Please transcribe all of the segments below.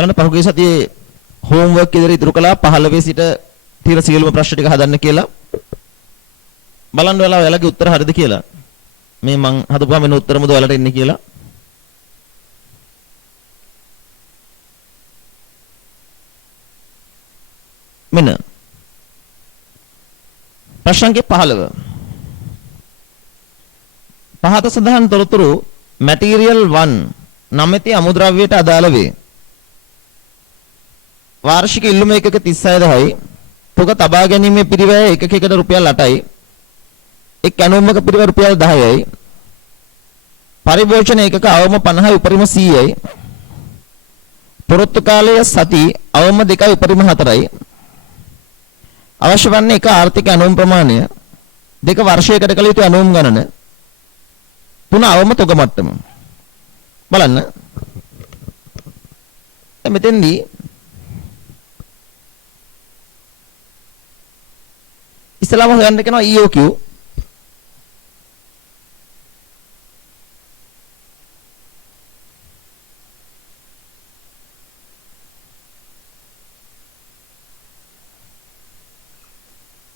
බලන්න පහුගිය සතියේ හෝම්වර්ක් ඉදිරි ඉතුරු කළා 15 සිට තියෙන සියලුම ප්‍රශ්න ටික හදන්න කියලා. බලන්න ඔයාලගේ උත්තර හරිද කියලා. මේ මං හදපුවා මෙන්න උත්තර මොකද ඔයාලට එන්නේ කියලා. මෙන්න ප්‍රශ්න 15 පහත සඳහන් තොරතුරු මැටීරියල් 1 නමැති අමුද්‍රව්‍යයට අදාළ වේ. වාර්ෂික ඉල්ලුම එකක 36000යි. තොග තබා ගැනීමේ පිරිවැය එකකයකට රුපියල් 8යි. එක් කැණුමක පිරිවැය රුපියල් 10යි. පරිභෝජන එකක අවම 50යි උපරිම 100යි. පොරොත්තු කාලය සති අවම 2යි උපරිම 4යි. අවශ්‍ය වන්නේ එක ආර්ථික ඇණවුම් ප්‍රමාණය, දෙක වර්ෂයකට කළ යුතු ඇණවුම් ගණන, තුන අවම තොග මට්ටම. බලන්න. මෙතෙන්දී ඉස්සලාම හොයන්න කියනවා EOQ.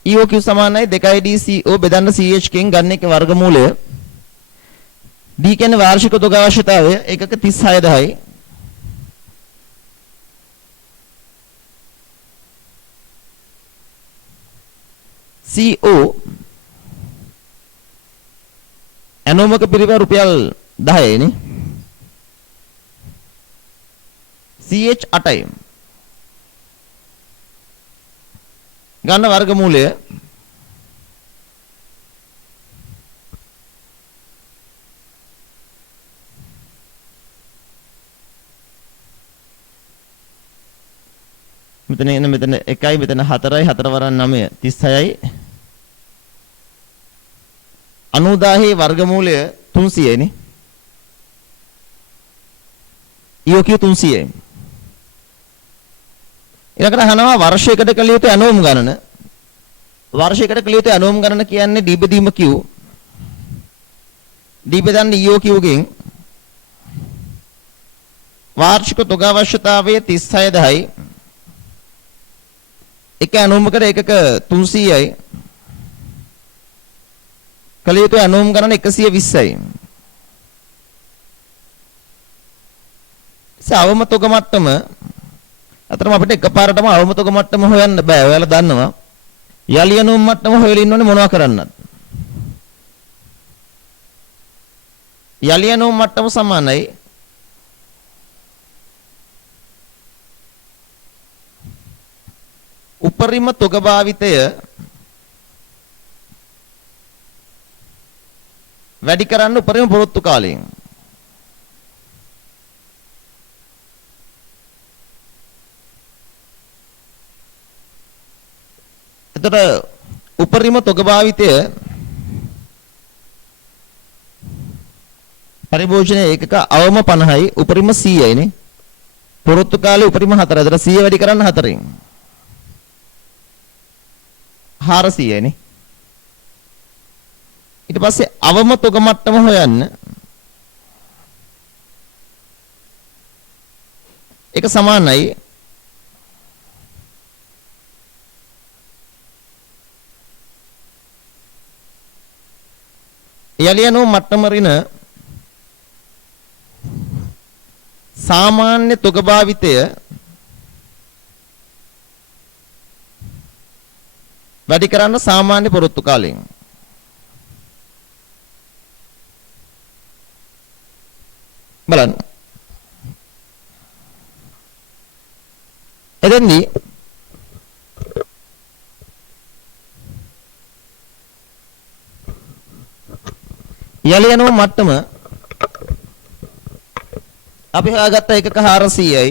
EOQ සමානයි 2IDCO බෙදන්න CH කින් ගන්න එකේ වර්ගමූලය. D කියන්නේ වාර්ෂික තොග අවශ්‍යතාවය එකක 36000යි. CO ඇනෝමක පිරිවැය රුපියල් 10යි නේ. CH 8යි. ගන්න වර්ගමූලය මෙතන 1යි මෙතන 4යි 4 වරන් 9 36යි 90000 වර්ගමූලය 300යි නේ. EOQ 300යි. ඊළඟට අහනවා වර්ෂයකට කළ යුතු ඇණවුම් ගණන. වර්ෂයකට කළ යුතු ඇණවුම් ගණන කියන්නේ D බෙදීම Q. D බෙදන්නේ EOQ ගෙන් වාර්ෂික තොග අවශ්‍යතාවය 36000යි. එක ඇණවුමකට එකක 300යි. කළ යුතු ඇණවුම් ගණන 120යි. අවම තොග මට්ටම අතරම අපිට එකපාරටම අවම තොග මට්ටම හොයන්න බෑ. ඔයාලා දන්නවා. යලි ඇණවුම් මට්ටම හොයලා ඉන්න ඕනේ මොනවා කරන්නද? යලි ඇණවුම් මට්ටම සමානයි උපරිම තොග භාවිතය වැඩි කරන්න උපරිම පොරොත්තු කාලයෙන්. එතකොට උපරිම තොග භාවිතය පරිභෝජන ඒකක අවම 50යි උපරිම 100යි නේ. පොරොත්තු කාලේ උපරිම 4. එතකොට 100 වැඩි කරන්න 4න් 400යි නේ. ඊට පස්සේ අවම තොග මට්ටම හොයන්න. ඒක සමානයි යලියනෝ මට්ටම රින සාමාන්‍ය තොග භාවිතය වැඩි කරන්න සාමාන්‍ය පොරොත්තු කාලයෙන්. බලන්න. එතෙන්දී යලියනෝ මට්ටම අපි හොයාගත්ත එකක 400යි.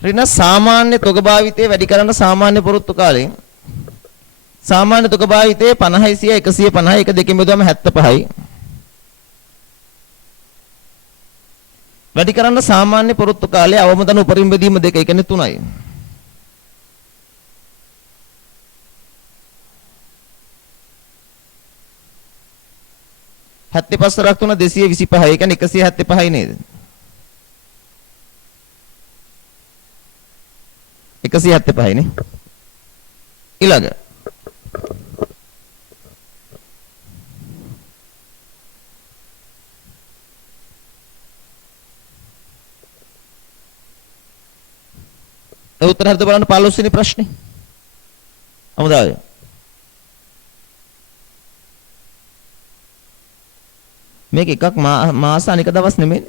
ඍණ සාමාන්‍ය තොග භාවිතය වැඩි කරන සාමාන්‍ය පොරොත්තු කාලයෙන් සාමාන්‍ය තොග භාවිතයේ 50යි 100 150 එක දෙකෙන් බෙදුවම 75යි. වැඩි කරන සාමාන්‍ය පොරොත්තු කාලයේ අවම දන උපරිම බෙදීම දෙක ඒ කියන්නේ 3යි. 75 වරක් 3 225. ඒ කියන්නේ 175යි නේද? 175යි නේ. ඊළඟ උත්තර හරිද බලන්න 15 වෙනි ප්‍රශ්නේ. අමුදාවේ. මේක එකක් මාස අනික දවස් නෙමෙයි.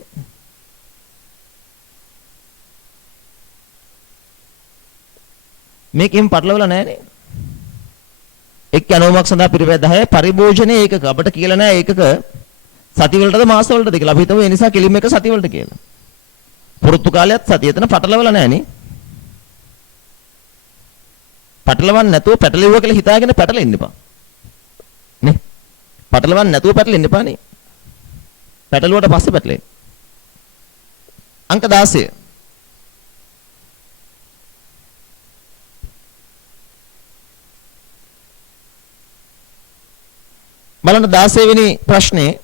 මේකෙන් පටලවලා නැහැනේ. එක් යනෝමක් සඳහා පිරිවැය 10 පරිභෝජනයේ ඒකක අපිට කියලා නැහැ ඒකක සති වලටද මාස වලටද කියලා. අපි හිතමු ඒ නිසා කෙලින්ම එක සති වලට කියලා. පෘතුකාලයත් සතිය එතන පටලවලා නැහැනේ. පටලවන්න නැතුව පැටලෙවුවා කියලා හිතාගෙන පැටලෙන්න එපා. නේ? පටලවන්න නැතුව පැටලෙන්න එපා නේ. පැටලුවට පස්සේ පැටලෙන්න. අංක 16. බලන්න 16 වෙනි ප්‍රශ්නේ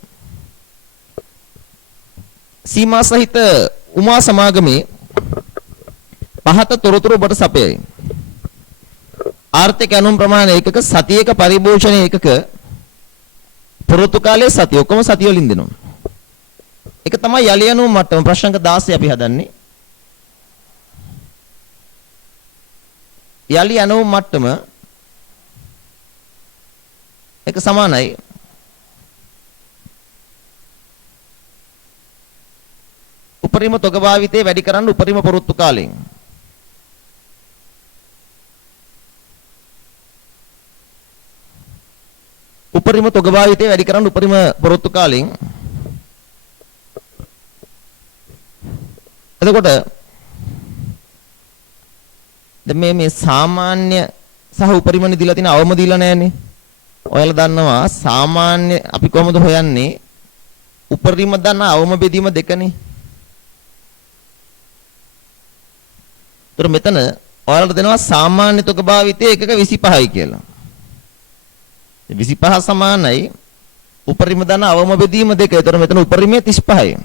සීමා සහිත උමා සමාගමේ පහත තොරතුරු ඔබට සපයයි. ආර්ථික ඇනුම් ප්‍රමාණ ඒකක සතියක පරිභෝජන ඒකක පොරොත්තු සතිය ඔක්කොම සතිය වලින් දෙනවා. ඒක තමයි යලි ඇනුම් මට්ටම ප්‍රශ්න අංක 16 අපි හදන්නේ. යලි ඇනුම් මට්ටම ඒක සමානයි උපරිම තොග භාවිතය වැඩි කරන්න උපරිම පොරොත්තු කාලයෙන්. උපරිම තොග භාවිතය වැඩි කරන්න උපරිම පොරොත්තු කාලයෙන්. එතකොට දැන් මේ සාමාන්‍ය සහ උපරිමනේ දීලා තියෙන අවම දීලා නැහැනේ. ඔයාලා දන්නවා සාමාන්‍ය අපි කොහොමද හොයන්නේ? උපරිම දන්න අවම බෙදීම දෙකනේ. මෙතන ඔයාලට දෙනවා සාමාන්‍ය තොග භාවිතය එකක 25යි කියලා. 25 සමානයි උපරිම දන අවම බෙදීම දෙක. ඒතර මෙතන උපරිමයේ 35යි.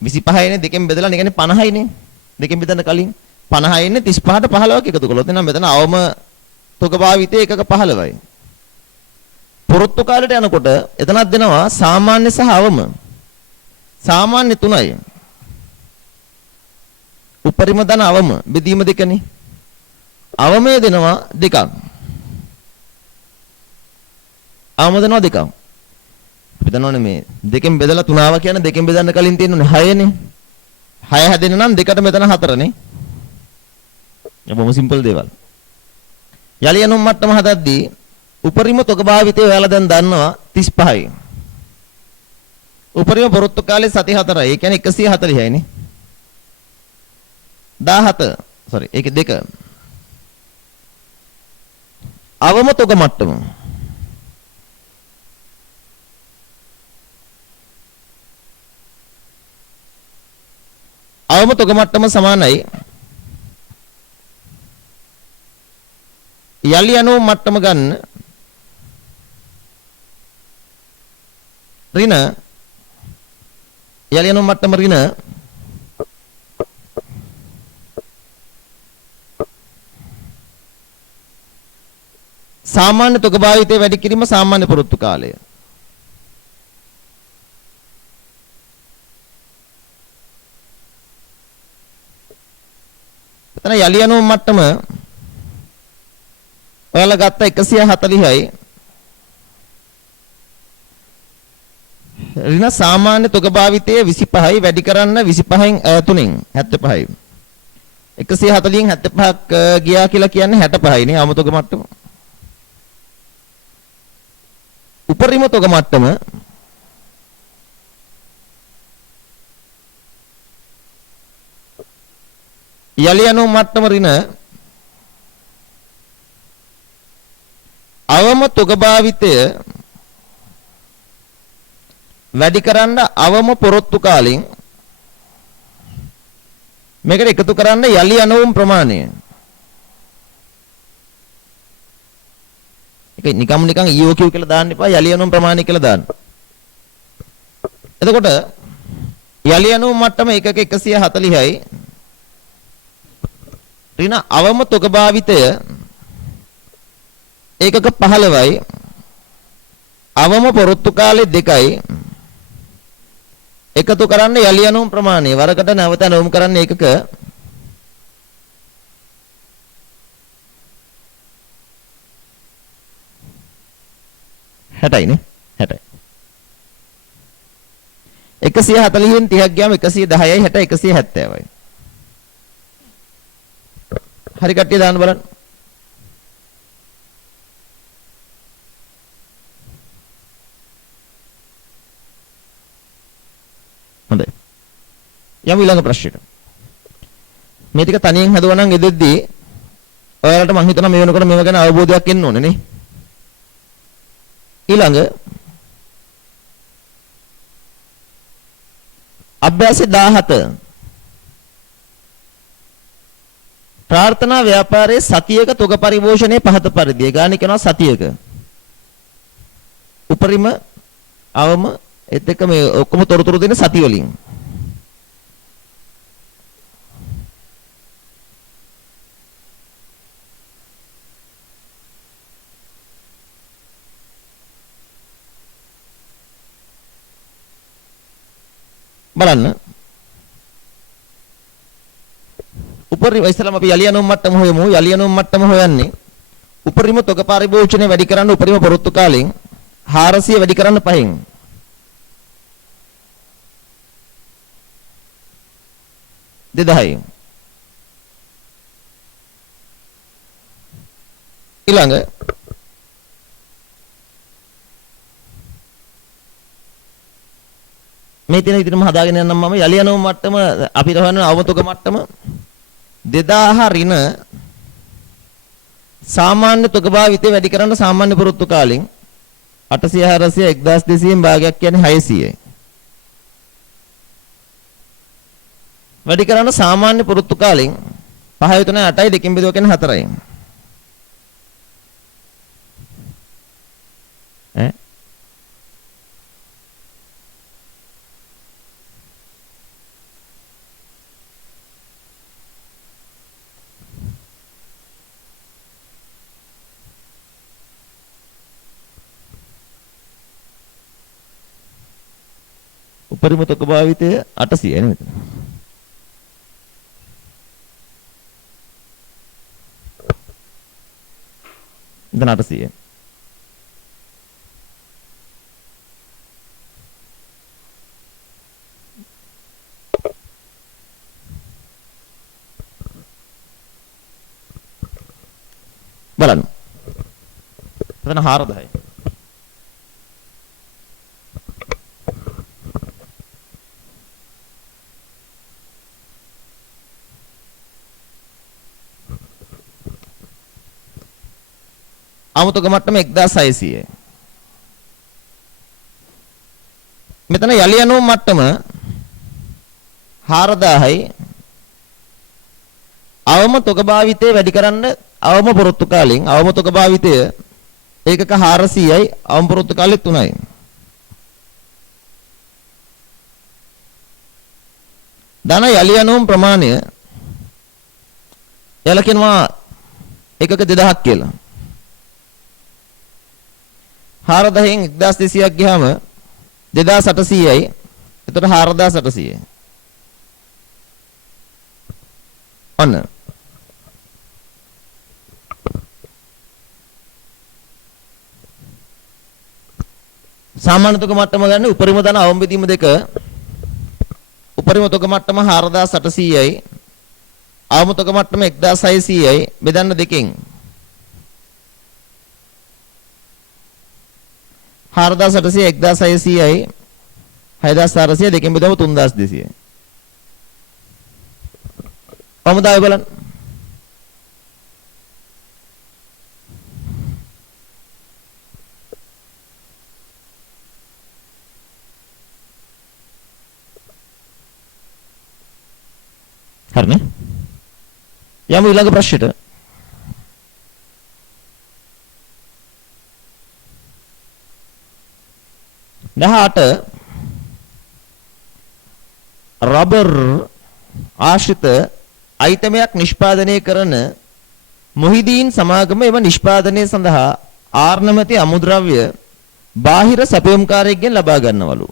25යිනේ දෙකෙන් බෙදලා නේ කියන්නේ 50යිනේ. දෙකෙන් බෙදන්න කලින් 50යිනේ 35ට 15ක් එකතු කළොත් එහෙනම් මෙතන අවම තොග භාවිතය එකක 15යි. පොරොත්තු කාලයට යනකොට එතනක් දෙනවා සාමාන්‍ය සහ අවම. සාමාන්‍ය 3යි. උපරිම දන අවම බෙදීම දෙකනේ. අවමයේ දෙනවා දෙකක්. අවම දෙනවා දෙකක්. අපි දන්නවනේ මේ දෙකෙන් බෙදලා 3 ආවා කියන්නේ දෙකෙන් බෙදන්න කලින් තියෙනුනේ 6නේ. 6 හැදෙන්න නම් දෙකට මෙතන 4නේ. ඒ බොහොම සිම්පල් දේවල්. යලි යනුම් මට්ටම හදද්දී උපරිම තොග භාවිතය ඔයාලා දැන් දන්නවා 35යි. උපරිම පොරොත්තු කාලේ සති 4යි. ඒ කියන්නේ 140යි නේ. 17 sorry ඒක දෙක. අවම තොග මට්ටම. අවම තොග මට්ටම සමානයි යලි යනුම් මට්ටම ගන්න ඍණ යලි යනුම් මට්ටම ඍණ සාමාන්‍ය තොග භාවිතය වැඩි කිරීම සාමාන්‍ය පොරොත්තු කාලය. එතන යලි යනුම් මට්ටම ඔයාලා ගත්ත 140යි. ඍණ සාමාන්‍ය තොග භාවිතය 25යි වැඩි කරන්න 25න් 3න් 75යි. 140න් 75ක් ගියා කියලා කියන්නේ 65යි නේ අවම තොග මට්ටම. උපරිම තොග මට්ටම යලි යනුම් මට්ටම ඍණ අවම තොග භාවිතය වැඩි කරන්න අවම පොරොත්තු කාලෙන් මේකට එකතු කරන්න යලි යනුම් ප්‍රමාණය. ඒ ඒක නිකන් EOQ කියලා දාන්න එපා. යලි ඇනුම් ප්‍රමාණය කියලා දාන්න. එතකොට යලි ඇනුම් මට්ටම එකක 140යි. ඍණ අවම තොග භාවිතය ඒකක 15යි. අවම පොරොත්තු කාලේ 2යි. එකතු කරන්න යලි ඇනුම් ප්‍රමාණය වරකට නැවත ඇනුම් කරන්න ඒකක 60යි නේ 60යි 140න් 30ක් ගියාම 110යි 60 170යි හරි කට්ටිය දාන්න බලන්න හොඳයි යමු ඊළඟ ප්‍රශ්නෙට මේ ටික තනියෙන් හදුවා නම් එදෙද්දී ඔයාලට මම හිතනවා මේ වෙනකොට මේව ගැන අවබෝධයක් එන්න ඕනේ නේ ඊළඟ අභ්‍යාස 17 ප්‍රාර්ථනා ව්‍යාපාරයේ සතියක තොග පරිභෝෂණයේ පහත පරිදි ගාණි කරනවා සතියක උපරිම අවම ඒත් එක්ක මේ ඔක්කොම තොරතුරු දෙන සති වලින් බලන්න උපරිම ඉස්සලම අපි යලි ඇනුම් මට්ටම හොයමු යලි ඇනුම් මට්ටම හොයන්නේ උපරිම තොග පරිභෝෂණය වැඩි කරන්න උපරිම පොරොත්තු කාලෙන් 400 වැඩි කරන්න 5න් දෙදහයි ඊළඟ මේ තියෙන විදිහටම හදාගෙන යන්නම් මම යලි යනෝ මට්ටම අපිට හොයන අවමතක මට්ටම 2000 ඍණ සාමාන්‍ය තොග භාවිතය වැඩි කරන්න සාමාන්‍ය පුරුත්තු කාලෙන් 800 400 1200න් භාගයක් කියන්නේ 600යි වැඩි කරන්න සාමාන්‍ය පුරුත්තු කාලෙන් 5 3 8යි දෙකෙන් බෙදුවා කියන්නේ 4යි ඈ උපරිම තොග භාවිතය 800යි නේද? දැන් 800යි. බලන්න. එතන 4000යි. අමුතක මට්ටම 1600යි. මෙතන යලි යනෝ මට්ටම 4000යි. අවම තොග භාවිතය වැඩි කරන්න අවම පොරොත්තු කාලෙන් අවම තොග භාවිතය ඒකක 400යි අවම පොරොත්තු කාලෙ 3යි. ධන යලි යනෝ ප්‍රමාණය එයාලා කියනවා එකක 2000ක් කියලා. 4000න් 1200ක් ගියාම 2800යි. එතකොට 4800යි. ඔන්න. සාමාන්‍ය තොග මට්ටම ගන්න උපරිම ධන අවම බෙදීම දෙක. උපරිම තොග මට්ටම 4800යි. අවම තොග මට්ටම 1600යි. බෙදන්න දෙකෙන් 4800 1600යි 6400 දෙකෙන් බෙදුවම 3200යි. කොහොමද ආයෙ බලන්න. හරිනේ. යමු ඊළඟ ප්‍රශ්නෙට. 18 රබර් ආශ්‍රිත අයිතමයක් නිෂ්පාදනය කරන මොහිදීන් සමාගම එම නිෂ්පාදනය සඳහා ආර්ණමැති අමුද්‍රව්‍ය බාහිර සැපයුම්කාරයෙක්ගෙන් ලබා ගන්නවලු.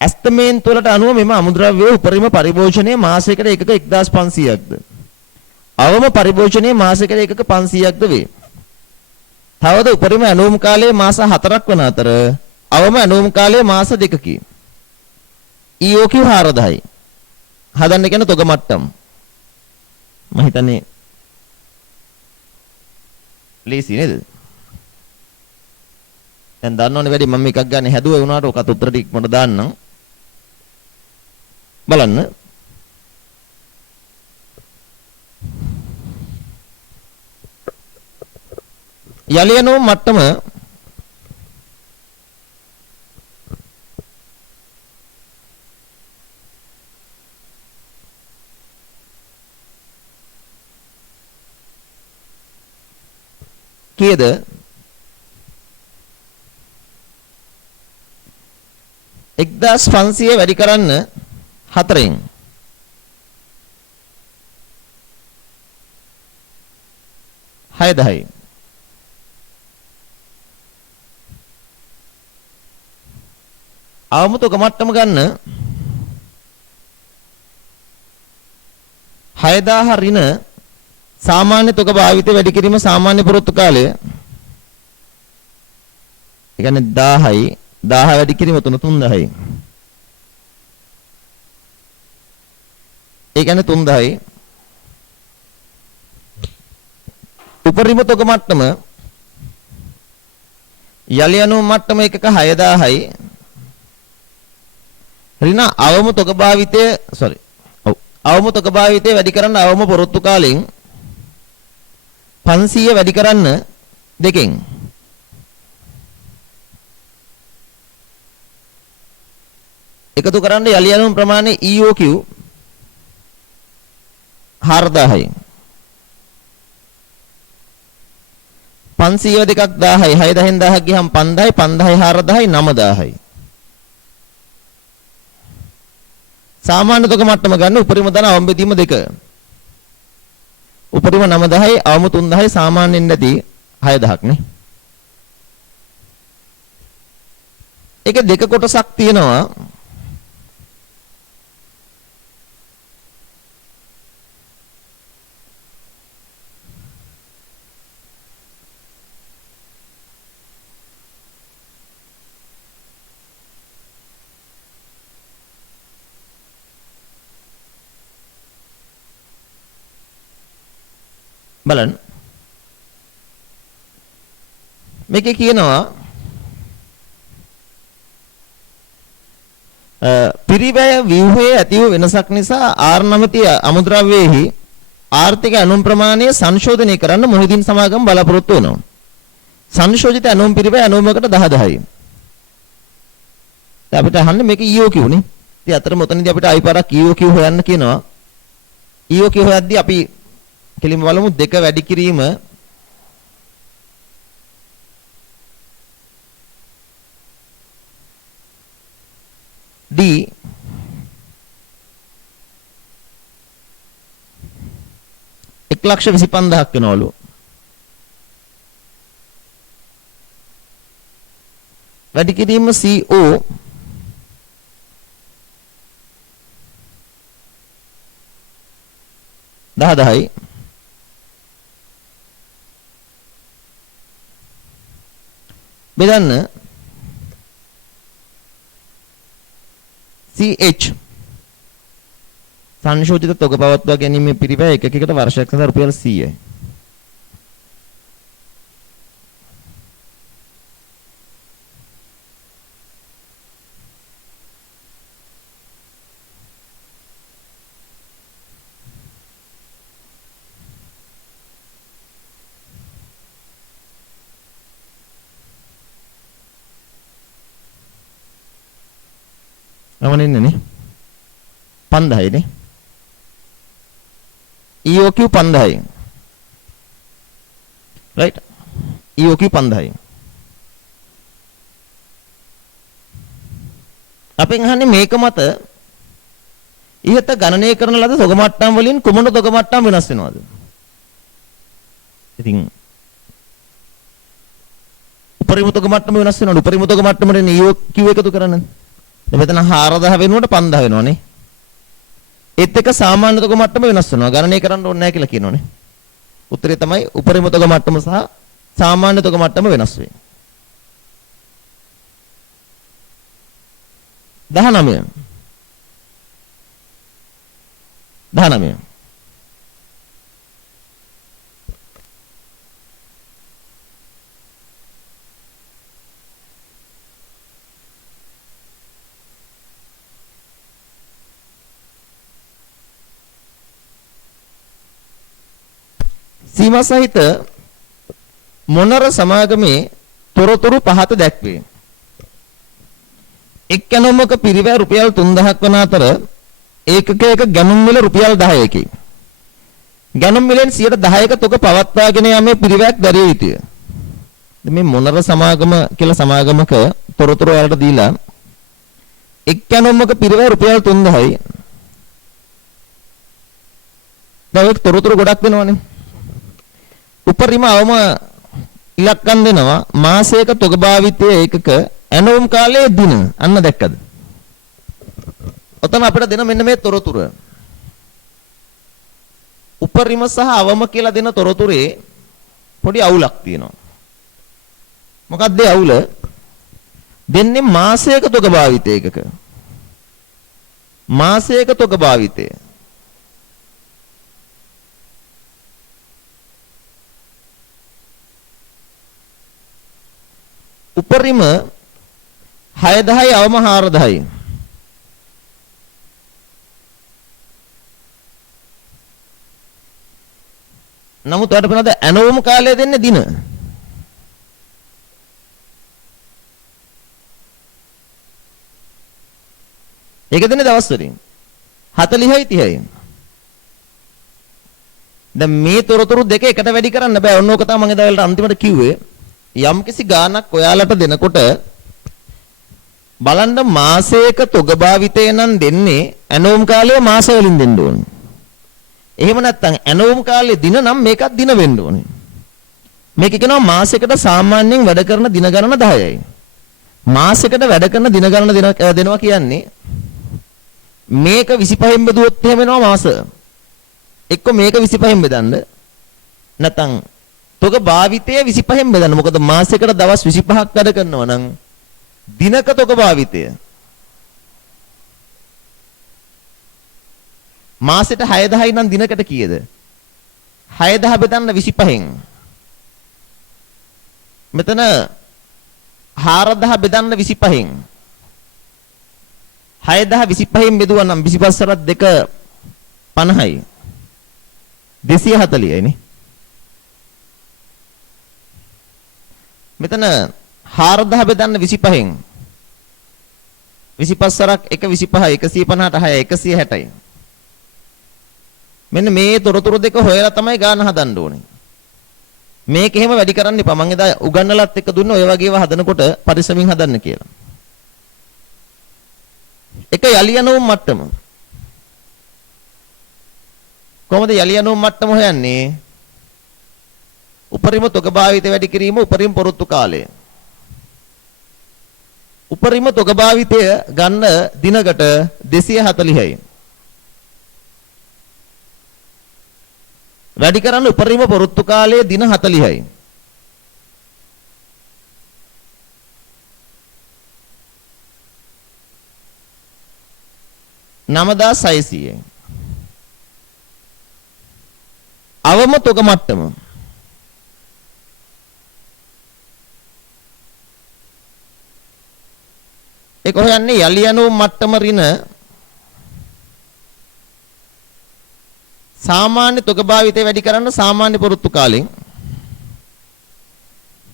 ඇස්තමේන්තු වලට අනුව මෙම අමුද්‍රව්‍යයේ උපරිම පරිභෝජනය මාසයකට එකක 1500ක්ද. අවම පරිභෝජනයේ මාසයකට එකක 500ක්ද වේ. තවද උපරිම ඇනෝම් කාලයේ මාස 4ක් වන අතර අවම ඇනෝම් කාලයේ මාස 2කි. EOQ 4000යි. හදන්න කියන තොග මට්ටම්. මම හිතන්නේ ලේසි නේද? දැන් දන්නවනේ වැඩි මම එකක් ගන්න හැදුවා වුණාට ඔකත් උත්තර ටික මට දාන්නම්. බලන්න. යලියනෝ මට්ටම කීයද? 1500 වැඩි කරන්න 4න් 6000යි. අවම තොග මට්ටම ගන්න 6000 ඍණ සාමාන්‍ය තොග භාවිතය වැඩි කිරීම සාමාන්‍ය පුරොත්තු කාලය. ඒ කියන්නේ 1000යි 1000 වැඩි කිරීම 3000යි. ඒ කියන්නේ 3000යි. උපරිම තොග මට්ටම යලියනු මට්ටම එකක 6000යි. ඍණ අවම තොග භාවිතය අවම තොග භාවිතය වැඩි කරන්න අවම පුරොත්තු කාලෙන් 500 වැඩි කරන්න 2න් එකතු කරන්න යලියනුම් ප්‍රමාණය EOQ 4000යි. 500 දෙකක් 1000යි. 6000න් 1000ක් ගියහම 5000යි. 5000යි 4000යි 9000යි. සාමාන්‍ය තොග මට්ටම ගන්න උපරිම ධන අවම බෙදීම 2. උපරිම 9000යි අවම 3000යි සාමාන්‍යයෙන් නැති 6000ක් නේ. ඒකේ දෙක කොටසක් තියෙනවා. බලන්න මේකේ කියනවා පිරිවැය ව්‍යුහයේ ඇති වූ වෙනසක් නිසා ආර්ණමති අමුද්‍රව්‍යයේහි ආර්ථික ඇනුම් ප්‍රමාණය සංශෝධනය කරන්න මොහිදීන් සමාගම බලාපොරොත්තු වෙනවා. සංශෝධිත ඇනුම් පිරිවැය ඇනුමකට 10000යි. දැන් අපිට අහන්නේ මේක EOQ නේ. ඉතින් අතර මොතනදී අපිට ආයි පාරක් EOQ හොයන්න කියනවා. EOQ හොයද්දී අපි කෙලින්ම බලමු 2 වැඩි කිරීම D 1,25,000ක් වෙනවලු. වැඩි කිරීම CO 10,000යි. බෙදන්න CH සංශෝධිත තොග පවත්වා ගැනීමේ පිරිවැය එකකකට වර්ෂයක් සඳහා රුපියල් 100යි. ගමන ඉන්නේ නේ 5000යි නේ EOQ 5000යි right EOQ 5000යි අපෙන් අහන්නේ මේක මත ඉහත ගණනය කරන ලද තොග මට්ටම් වලින් කුමන තොග මට්ටම් වෙනස් වෙනවද? ඉතින් උපරිම තොග මට්ටම වෙනස් වෙනවද? උපරිම තොග මට්ටමට නේ කිව් එකතු කරන්නේ. දැන් මෙතන 4000 වෙනුවට 5000 වෙනවනේ. ඒත් එක සාමාන්‍ය තොග මට්ටම වෙනස් වෙනවා. ගණනය කරන්න ඕනේ නැහැ කියලා කියනෝනේ. උත්තරේ තමයි උපරිම තොග මට්ටම සහ සාමාන්‍ය තොග මට්ටම වෙනස් වෙයි. 19 සීමා සහිත මොනර සමාගමේ තොරතුරු පහත දැක්වේ. එක් කැනොමක පිරිවැය රුපියල් 3000ක් වන අතර ඒකකයක ගැනුම් මිල රුපියල් 10කි. ගැනුම් මිලෙන් 10%ක තොග පවත්වාගෙන යාමේ පිරිවැයක් දැරිය යුතුය. මේ මොනර සමාගම කියලා සමාගමක තොරතුරු වලට දීලා එක් කැනොමක පිරිවැය රුපියල් 3000යි. දැන් තොරතුරු ගොඩක් වෙනවනේ. උපරිම අවම ඉලක්කම් දෙනවා මාසයක තොග භාවිතයේ ඒකක ඇනෝම් කාලයේ දින. අන්න දැක්කද? ඔතන අපිට දෙන මෙන්න මේ තොරතුරු. උපරිම සහ අවම කියලා දෙන තොරතුරේ පොඩි අවුලක් තියෙනවා. මොකක්ද ඒ අවුල? දෙන්නේ මාසයක තොග භාවිතය ඒකක. මාසයක තොග භාවිතය. උපරිම 6000යි අවම 4000යි. නමුත් ඔයාලට පේනවද ඇනෝම් කාලය දෙන්නේ දින. ඒක දෙන්නේ දවස් වලින්. 40යි 30යි. දැන් මේ තොරතුරු දෙක එකට වැඩි කරන්න බෑ. ඔන්න ඕක තමයි මම එදා වලට අන්තිමට කිව්වේ. යම්කිසි ගාණක් ඔයාලට දෙනකොට බලන්න මාසයක තොග භාවිතය නම් දෙන්නේ ඇනෝම් කාලය මාස වලින් දෙන්න ඕනේ. එහෙම නැත්නම් ඇනෝම් කාලේ දින නම් මේකත් දින වෙන්න ඕනේ. මේක කියනවා මාසයකට සාමාන්‍යයෙන් වැඩ කරන දින ගණන 10යි. මාසයකට වැඩ කරන දින ගණන දෙනවා කියන්නේ මේක 25න් බෙදුවොත් එහෙම වෙනවා මාස. එක්ක මේක 25න් බෙදන්න. නැත්නම් තොග භාවිතය 25න් බෙදන්න. මොකද මාසයකට දවස් 25ක් වැඩ කරනවා නම් දිනක තොග භාවිතය මාසෙට 6000යි නම් දිනකට කීයද? 6000 බෙදන්න 25න්. මෙතන 4000 බෙදන්න 25න්. 6000 25න් බෙදුවා නම් 25 සරත් 2 50යි. 240යි නේ. මෙතන 4000 බෙදන්න 25න් 25 සරක් 1 25යි 150ට 6යි 160යි. මෙන්න මේ තොරතුරු දෙක හොයලා තමයි ගාන හදන්න ඕනේ. මේක එහෙම වැඩි කරන්න එපා. මම එදා උගන්නලත් එක්ක දුන්න ඔය වගේ ඒවා හදනකොට පරිස්සමින් හදන්න කියලා. එක යලි යනවුම් මට්ටම. කොහොමද යලි යනවුම් මට්ටම හොයන්නේ? උපරිම තොග භාවිතය වැඩි කිරීම උපරිම පොරොත්තු කාලය. උපරිම තොග භාවිතය ගන්න දිනකට 240යි. වැඩි කරන්න උපරිම පොරොත්තු කාලය දින 40යි. නමදාස් 600යි. අවම තොග මට්ටම ඒක හොයන්නේ යලි යනු මට්ටම රින සාමාන්‍ය තොග භාවිතය වැඩි කරන්න සාමාන්‍ය පොරොත්තු කාලෙන්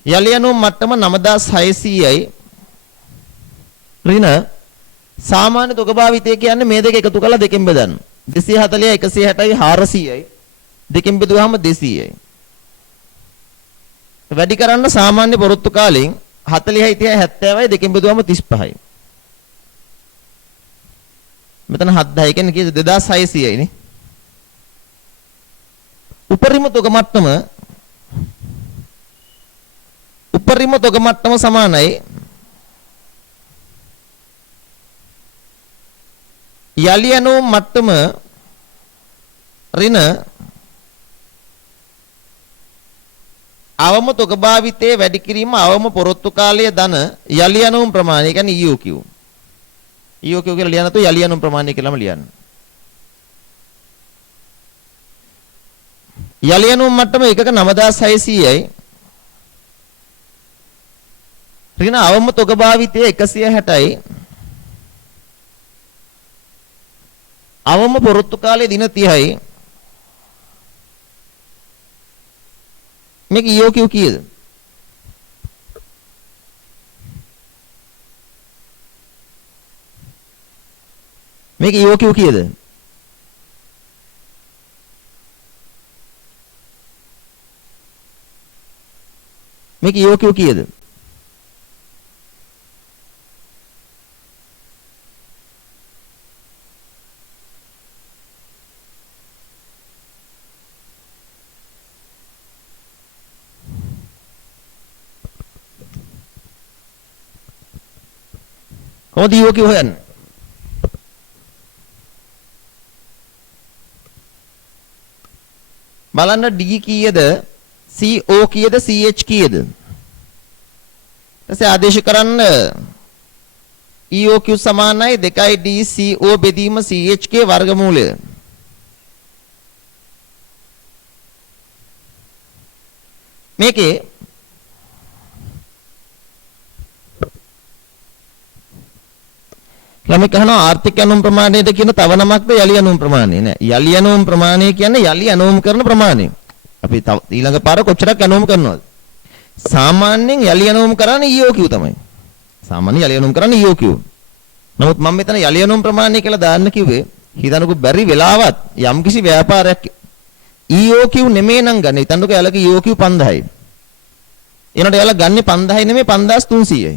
යලි යනු මට්ටම 9600යි රින සාමාන්‍ය තොග භාවිතය කියන්නේ මේ දෙක එකතු කරලා දෙකෙන් බෙදන්න 240යි 160යි 400යි දෙකෙන් බෙදුවාම 200යි වැඩි කරන්න සාමාන්‍ය පොරොත්තු කාලෙන් 40යි 30යි 70යි දෙකෙන් බෙදුවාම 35යි මෙතන 710 කියන්නේ කීයද 2600යි නේ. උපරිම තොග මට්ටම සමානයි යලි ඇනුම් මට්ටම ඍණ අවම තොග භාවිතයේ වැඩි කිරීම අවම පොරොත්තු කාලය ධන යලි ඇනුම් ප්‍රමාණය කියන්නේ EOQ. EOQ කියලා ලියන්න તો යලි ඇනුම් ප්‍රමාණය කියලාම ලියන්න. යලි ඇනුම් මට්ටම එකක 9600යි. ඍණ අවම තොග භාවිතයේ 160යි. අවම පොරොත්තු කාලයේ දින 30යි. මේක EOQ කීයද? මේක EOQ කීයද? මේක EOQ කීයද? කොහොමද EOQ හොයන්නේ? බලන්න D කීයද? CO කීයද? CH කීයද? ඊටසේ ආදේශ කරන්න EOQ සමානයි 2D CO බෙදීම CH ගේ වර්ගමූලය. මේකේ ළමයි කහනවා ආර්ථික ඇනුම් ප්‍රමාණයද කියන තව නමක්ද යලි ඇනුම් ප්‍රමාණය නෑ. යලි ඇනුම් ප්‍රමාණය කියන්නේ යලි ඇනුම් කරන ප්‍රමාණය. අපි ඊළඟ පාර කොච්චරක් ඇනුම් කරනවද? සාමාන්‍යයෙන් යලි ඇනුම් කරන්නේ EOQ තමයි. සාමාන්‍ය යලි ඇනුම් කරන්නේ EOQ. නමුත් මම මෙතන යලි ඇනුම් ප්‍රමාණය කියලා දාන්න කිව්වේ හිතන්නකෝ බැරි වෙලාවත් යම්කිසි ව්‍යාපාරයක් EOQ නෙමෙයි නම් ගන්න. හිතන්නකෝ යාලගේ EOQ 5000යි. එනකොට යාලා ගන්නේ 5000යි නෙමෙයි 5300යි.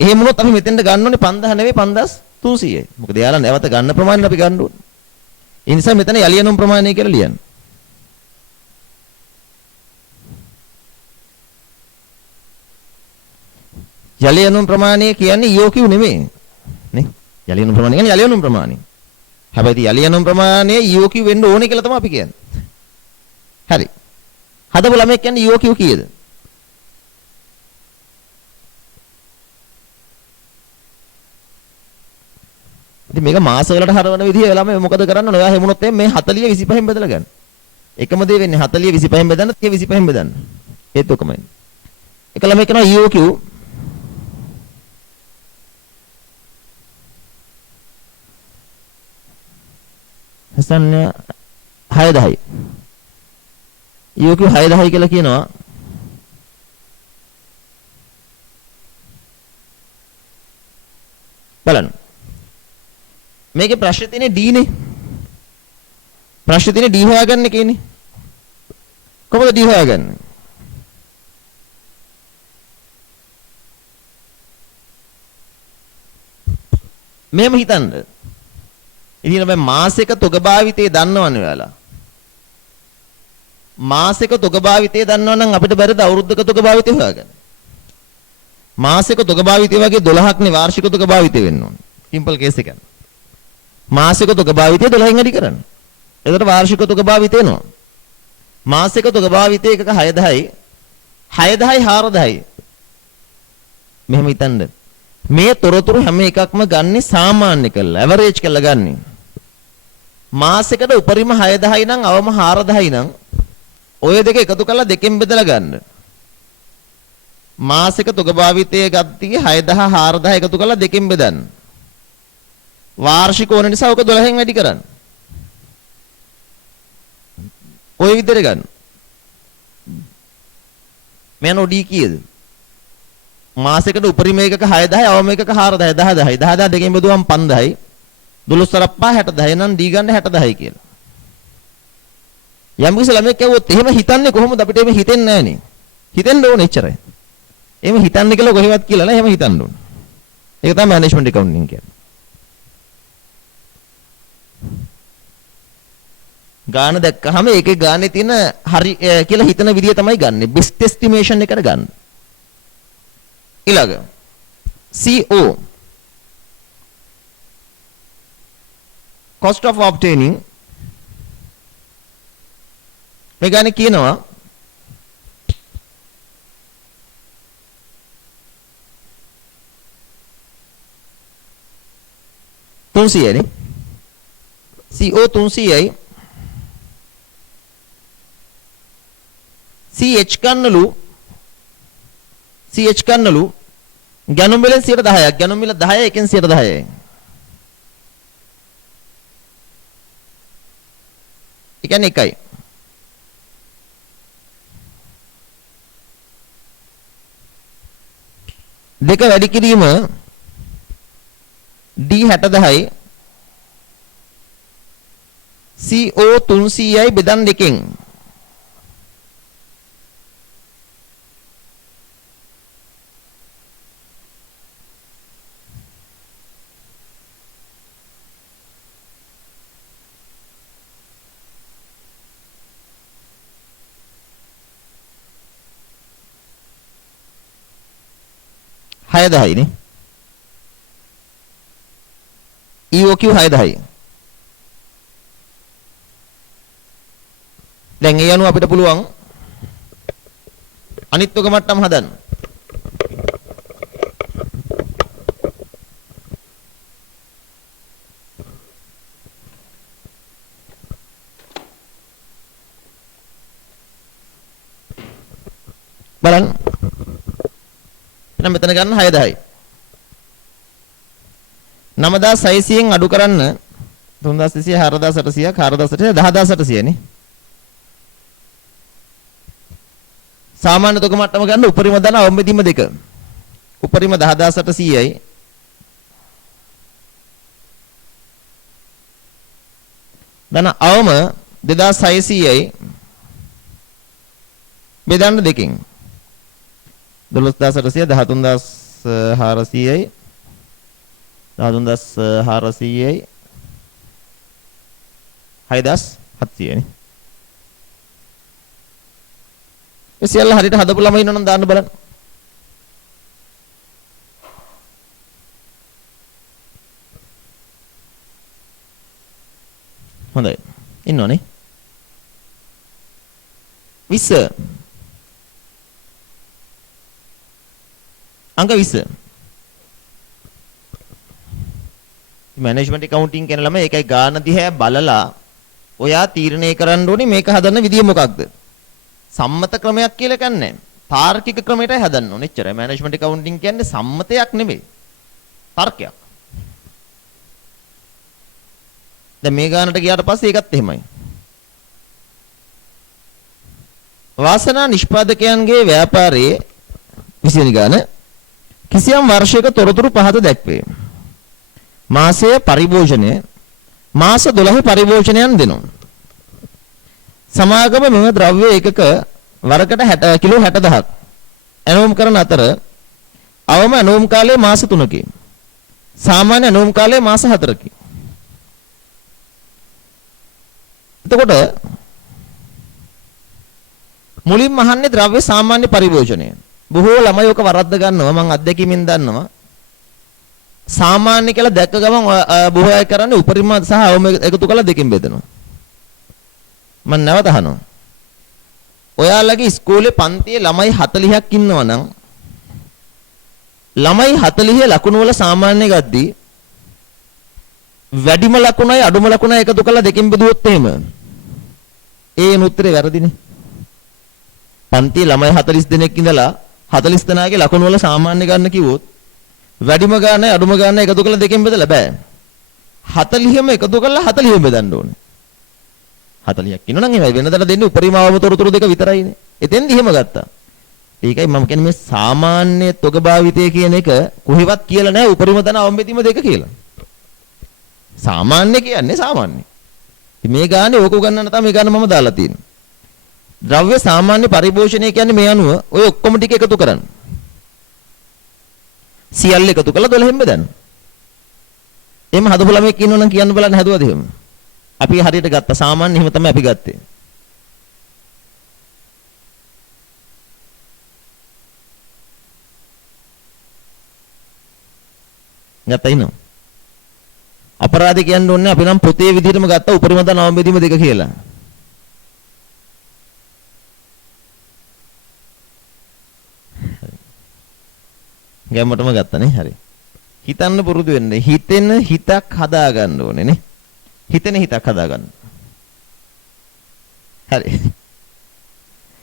එහෙම වුණොත් අපි මෙතෙන්ට ගන්න ඕනේ 5000 නෙවෙයි 5300යි. මොකද යාලා නැවත ගන්න ප්‍රමාණය අපි ගන්න ඕනේ. ඒ නිසා මෙතන යලි ඇනුම් ප්‍රමාණය කියලා ලියන්න. යලි ඇනුම් ප්‍රමාණය කියන්නේ EOQ නෙමෙයි. නේ? යලි ඇනුම් ප්‍රමාණය කියන්නේ යලි ඇනුම් ප්‍රමාණය. හැබැයි යලි ඇනුම් ප්‍රමාණය EOQ වෙන්න ඕනේ කියලා තමයි අපි කියන්නේ. හරි. හදපු ළමෙක් කියන්නේ EOQ කීයද? ඉතින් මේක මාස වලට හරවන විදිය ළමයි මොකද කරන්න ඕන? ඔයා හැමුණොත් මේ 40 25න් බෙදලා ගන්න. එකම දේ වෙන්නේ 40 25න් බෙදන්න 30 25න් බෙදන්න. ඒත් ඔකමයි. එක ළමයි කියනවා EOQ හසන්න 6000යි. EOQ 6000යි කියලා කියනවා. බලන්න. මේකේ ප්‍රශ්නේ තියෙන්නේ D නේ. ප්‍රශ්නේ තියෙන්නේ D හොයාගන්න එකේනේ. කොහොමද D හොයාගන්නේ? මෙහෙම හිතන්න. ඉතින් අපි මාසික තොග භාවිතය දන්නවනේ ඔයාලා. මාසික තොග භාවිතය දන්නවනම් අපිට බැරිද අවුරුද්දක තොග භාවිතය හොයාගන්න? මාසික තොග භාවිතය වගේ 12ක් නේ වාර්ෂික තොග භාවිතය වෙන්න ඕනේ. සිම්පල් කේස් එකක්. මාසික තොග භාවිතය 12න් වැඩි කරන්න. එතකොට වාර්ෂික තොග භාවිතය එනවා. මාසික තොග භාවිතය එකක 6000යි. 6000යි 4000යි. මෙහෙම හිතන්න. මේ තොරතුරු හැම එකක්ම ගන්නේ සාමාන්‍ය කරලා, ඇවරේජ් කරලා ගන්නේ. මාසෙකට උපරිම 6000යි නම් අවම 4000යි නම් ඔය දෙක එකතු කරලා දෙකෙන් බෙදලා ගන්න. මාසික තොග භාවිතයේ ගත්තී 6000 4000 එකතු කරලා දෙකෙන් බෙදන්න. වාර්ෂික ඕන නිසා ඔක 12න් වැඩි කරන්න. ඔය විදිහට ගන්න. මෙන්න ඔඩී කීයද? මාසෙකට උපරිම එකක 6000යි අවම එකක 4000යි 10000යි 10000 දෙකෙන් බෙදුවම 5000යි 12 රප්පා 60000යි නම් දී ගන්න 60000යි කියලා. යම් කිසි ළමෙක් කියවොත් එහෙම හිතන්නේ කොහොමද අපිට එහෙම හිතෙන්නේ නැහනේ. හිතෙන්න ඕනේ එච්චරයි. එහෙම හිතන්න කියලා කොහෙවත් කියලා නෑ එහෙම හිතන්න ඕනේ. ඒක තමයි මැනේජ්මන්ට් එකවුන්ටිං කියන්නේ. ගාන දැක්කහම ඒකේ ගානේ තියෙන හරි කියලා හිතන විදිය තමයි ගන්නෙ. best estimation එකට ගන්න. ඊළඟ CO cost of obtaining මේ ගානේ කියනවා තුන්සියනේ CO 300යි CH ගන්නලු ගැනුම් මිලෙන් 10%ක් ගැනුම් මිල 10 එකෙන් 10%යි ඒ කියන්නේ එකයි දෙක වැඩි කිරීම D 60යි CO 300යි බෙදන් දෙකෙන් හයදහයි නේ EOQ 6යි. දැන් ඒ අනුව අපිට පුළුවන් අනිත් ඔක මට්ටම් හදන්න. බලන්න. එහෙනම් මෙතන ගන්න 6යි. 9600න් අඩු කරන්න 3200 4800ක් 4800 10800 නේ සාමාන්‍ය තොග මට්ටම ගන්න උපරිම ධන අවමෙදීම දෙක උපරිම 10800යි ධන අවම 2600යි බෙදන්න දෙකෙන් 12800 13400යි 13400යි 6700යි නේ. ඒ සියල්ල හරියට හදපු ළමයි ඉන්නවනම් දාන්න බලන්න. හොඳයි. ඉන්නවනේ. 20 අංක 20 මැනේජ්මන්ට් ඇකවුන්ටිං කියන ළමයි ඒකයි ගාන දිහා බලලා ඔයා තීරණය කරන්න ඕනේ මේක හදන්න විදිය මොකක්ද සම්මත ක්‍රමයක් කියලා කියන්නේ තාර්කික ක්‍රමයටයි හදන්න ඕනේ එච්චරයි මැනේජ්මන්ට් ඇකවුන්ටිං කියන්නේ සම්මතයක් නෙමෙයි තර්කයක් දැන් මේ ගානට ගියාට පස්සේ ඒකත් එහෙමයි වාසනා නිෂ්පාදකයන්ගේ ව්‍යාපාරයේ 20 වෙනි ගාන කිසියම් වර්ෂයක තොරතුරු පහත දැක්වේ මාසයේ පරිභෝජනය මාස 12 පරිභෝජනයන් දෙනවා. සමාගම මෙම ද්‍රව්‍ය ඒකක වරකට 60 කිලෝ 60000ක් ඇනෝම් කරන අතර අවම ඇනෝම් කාලය මාස 3කි. සාමාන්‍ය ඇනෝම් කාලය මාස 4කි. එතකොට මුලින්ම අහන්නේ ද්‍රව්‍ය සාමාන්‍ය පරිභෝජනය. බොහෝ ළමයි ඔක වරද්ද ගන්නවා මම අත්දැකීමෙන් දන්නවා. සාමාන්‍ය කියලා දැක්ක ගමන් බොහෝ අය කරන්නේ උපරිම සහ අවම එකතු කරලා දෙකෙන් බෙදනවා. මම නැවත අහනවා. ඔයාලගේ ඉස්කෝලේ පන්තියේ ළමයි 40ක් ඉන්නවා නම් ළමයි 40 ලකුණු වල සාමාන්‍ය ගද්දී වැඩිම ලකුණයි අඩුම ලකුණයි එකතු කරලා දෙකෙන් බෙදුවොත් එහෙම ඒ උත්තරේ වැරදිනේ. පන්තියේ ළමයි 40 දෙනෙක් ඉඳලා 40 දෙනාගේ ලකුණු වල සාමාන්‍ය ගන්න කිව්වොත් වැඩිම ගානයි අඩුම ගානයි එකතු කරලා දෙකෙන් බෙදලා බෑ. 40ම එකතු කරලා 40ම බෙදන්න ඕනේ. 40ක් ඉන්නවනම් එහෙමයි වෙනදට දෙන්නේ උපරිම අවම තොරතුරු දෙක විතරයිනේ. එතෙන්දි එහෙම ගත්තා. ඒකයි මම කියන්නේ මේ සාමාන්‍ය තොග භාවිතය කියන එක කොහෙවත් කියලා නැහැ උපරිම ධන අවම බෙදීම දෙක කියලා. සාමාන්‍ය කියන්නේ සාමාන්‍ය. ඉතින් මේ ගානේ ඕක උගන්නන්න තමයි මේ ගාන මම දාලා තියෙන්නේ. ද්‍රව්‍ය සාමාන්‍ය පරිභෝෂණය කියන්නේ මේ අනුව ඔය ඔක්කොම ටික එකතු කරන්න. සියල්ල එකතු කළා 12න් බෙදන්න. එහෙම හදපු ළමෙක් ඉන්නවනම් කියන්න බලන්න හැදුවද එහෙම? අපි හරියට ගත්තා. සාමාන්‍ය එහෙම තමයි අපි ගත්තේ. ගත්තා ඉන්නවා. අපරාධ කියන්න ඕනේ අපි නම් පොතේ විදිහටම ගත්තා උපරිම දා නවම් බෙදීම 2 කියලා. ගැම්මටම ගත්තනේ. හරි. හිතන්න පුරුදු වෙන්න. හිතෙන හිතක් හදා ගන්න ඕනේ නේ. හිතෙන හිතක් හදා ගන්න. හරි.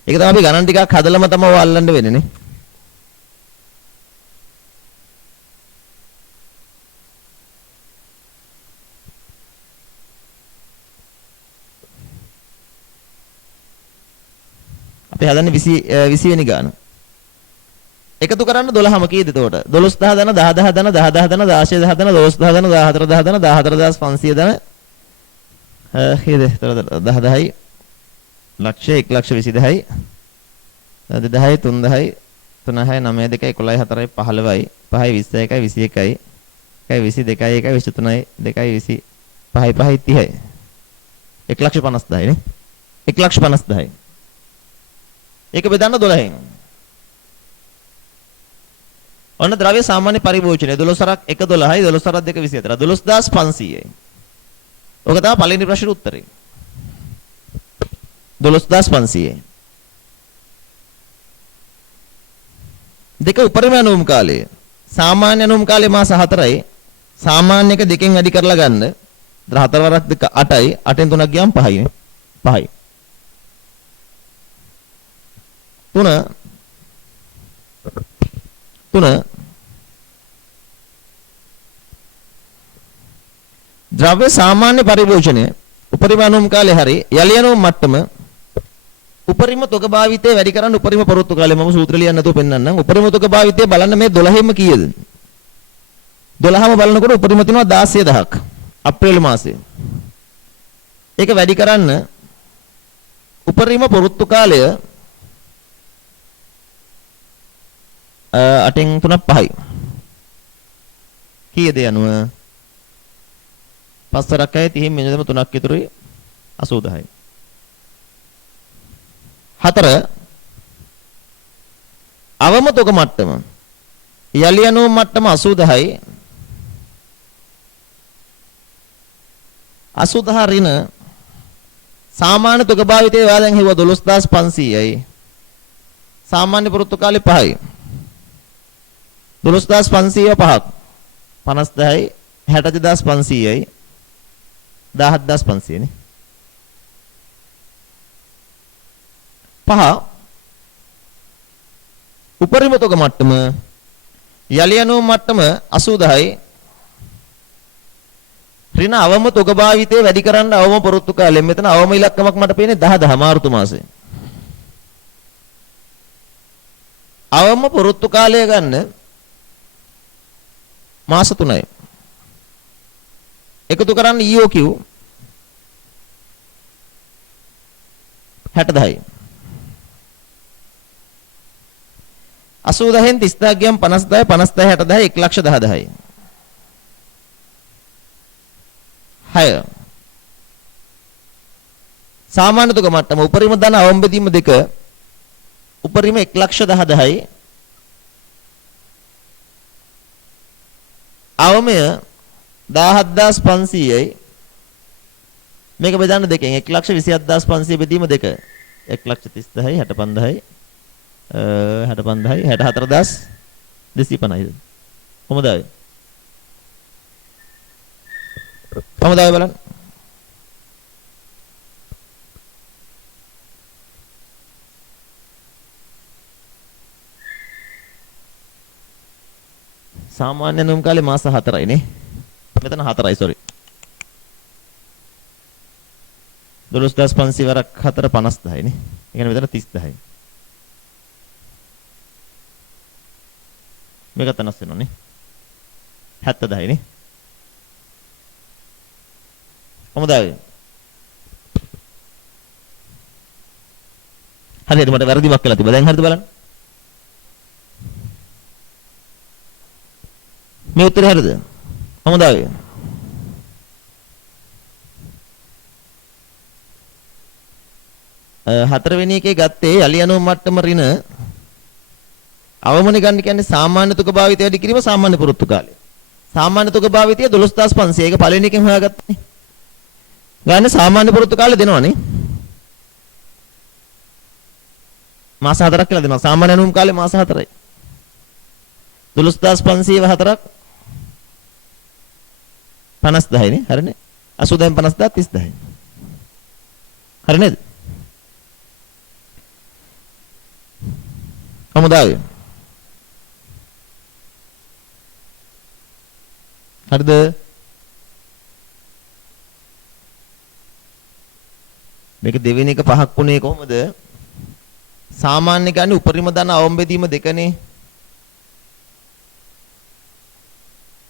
ඒක තමයි අපි ගණන් ටිකක් හදලම තමයි ඔය අල්ලන්න වෙන්නේ නේ. අපි හදන්නේ 20 වෙනි ගාන. එකතු කරන්න 12ම කීයද එතකොට? 12000 දන 10000 දන 10000 දන 16000 දන 12000 දන 14000 දන 14500 දන කීයද? 10000යි ලක්ෂය 120000යි 2000යි 3000යි 3යි 9යි 2යි 11යි 4යි 15යි 5යි 21යි 21යි 1යි 22යි 1යි 23යි 2යි 25යි 5යි 30යි 150000යි නේ. 150000යි. ඒක බෙදන්න 12න්. ඔන්න ද්‍රව්‍ය සාමාන්‍ය පරිභෝජනය 12 සරක් 1 12යි 12 සරක් 2 24 12500යි. ඔක තමයි පළවෙනි ප්‍රශ්නේ උත්තරේ. 12500යි. දෙක උපරිම අනුම් කාලය. සාමාන්‍ය අනුම් කාලය මාස 4යි. සාමාන්‍ය එක දෙකෙන් වැඩි කරලා ගන්න. 4 වරක් 2 8යි. 8ෙන් 3ක් ගියාම 5යි. 5යි. 3 ද්‍රව්‍ය සාමාන්‍ය පරිභෝජනය උපරිම අනුම් කාලේ හරි යලි අනුම් මට්ටම උපරිම තොග භාවිතය වැඩි කරන්න උපරිම පොරොත්තු කාලේ මම සූත්‍ර ලියන්න නැතුව පෙන්නන්නම්. උපරිම තොග භාවිතය බලන්න මේ 12ෙම කීයද? 12ම බලනකොට උපරිම තියෙනවා 16000ක් අප්‍රේල් මාසයේ. ඒක වැඩි කරන්න උපරිම පොරොත්තු කාලය 8න් 3ක් 5යි. කීයද යනුව? 5 සරක් 30 මිනිදම 3ක් ඉතුරුයි 80000යි. 4 අවම තොග මට්ටම යලි අනුව මට්ටම 80000යි. 80000 ඍණ සාමාන්‍ය තොග භාවිතය ඔයා දැන් හෙව්වා 12500යි. සාමාන්‍ය පුරුත්තු කාලේ 5යි. 12500 5ක් 50000යි 68500යි 17500 නේ. 5 උපරිම තොග මට්ටම යලි අනුව මට්ටම 80000යි. ඍණ අවම තොග භාවිතය වැඩි කරන්න අවම පුරුත්තු කාලෙ මෙතන අවම ඉලක්කමක් මට පේන්නේ 10 මාර්තු මාසේ. අවම පුරුත්තු කාලය ගන්න මාස 3යි. එකතු කරන්න EOQ 60000යි. 80000න් 30000 ගියම් 50000 50000 60000 110000යි. 6 සාමාන්‍ය තොග මට්ටම උපරිම ධන අවම බෙදීම 2 උපරිම 110000යි. අවමය 17500යි. මේක බෙදන්න දෙකෙන් 127500 බෙදීම 2 130000යි 65000යි 65000යි 64250යි. කොහොමද ආවේ? කොහොමද ආවේ බලන්න. සාමාන්‍ය නුම් කාලේ මාස 4යි නේ. මෙතන 4යි sorry. 12500 වරක් 4 50000යි නේ. ඒ කියන්නේ මෙතන 30000යි. මේක තනස් වෙනවා නේ. 70000යි නේ. කොහොමද ආවේ? හරියට මට වැරදිමක් කියලා තිබ්බා. දැන් හරිද බලන්න. මේ උත්තරේ හරිද? කොහොමද ආවේ? හතරවෙනි එකේ ගත්තේ යලි අණු මට්ටම ඍණ අවමනේ ගන්න කියන්නේ සාමාන්‍ය තුක භාවිතය වැඩි කිරීම සාමාන්‍ය පුරුත්තු කාලය. සාමාන්‍ය තුක භාවිතය 12500. ඒක පළවෙනි එකෙන් හොයාගත්තනේ. ගන්න සාමාන්‍ය පුරුත්තු කාලය දෙනවනේ. මාස 4ක් කියලා දෙනවා. සාමාන්‍ය අණුම් කාලේ මාස 4යි. 12500 4ක් 50000 නේ. හරිනේ. 80 50000 30000. හරි නේද? හමුදාවේ. හරිද? මේක දෙවෙනි එක පහක් වුණේ කොහොමද? සාමාන්‍ය ගන්නේ උපරිම ධන අවම බෙදීම දෙකනේ.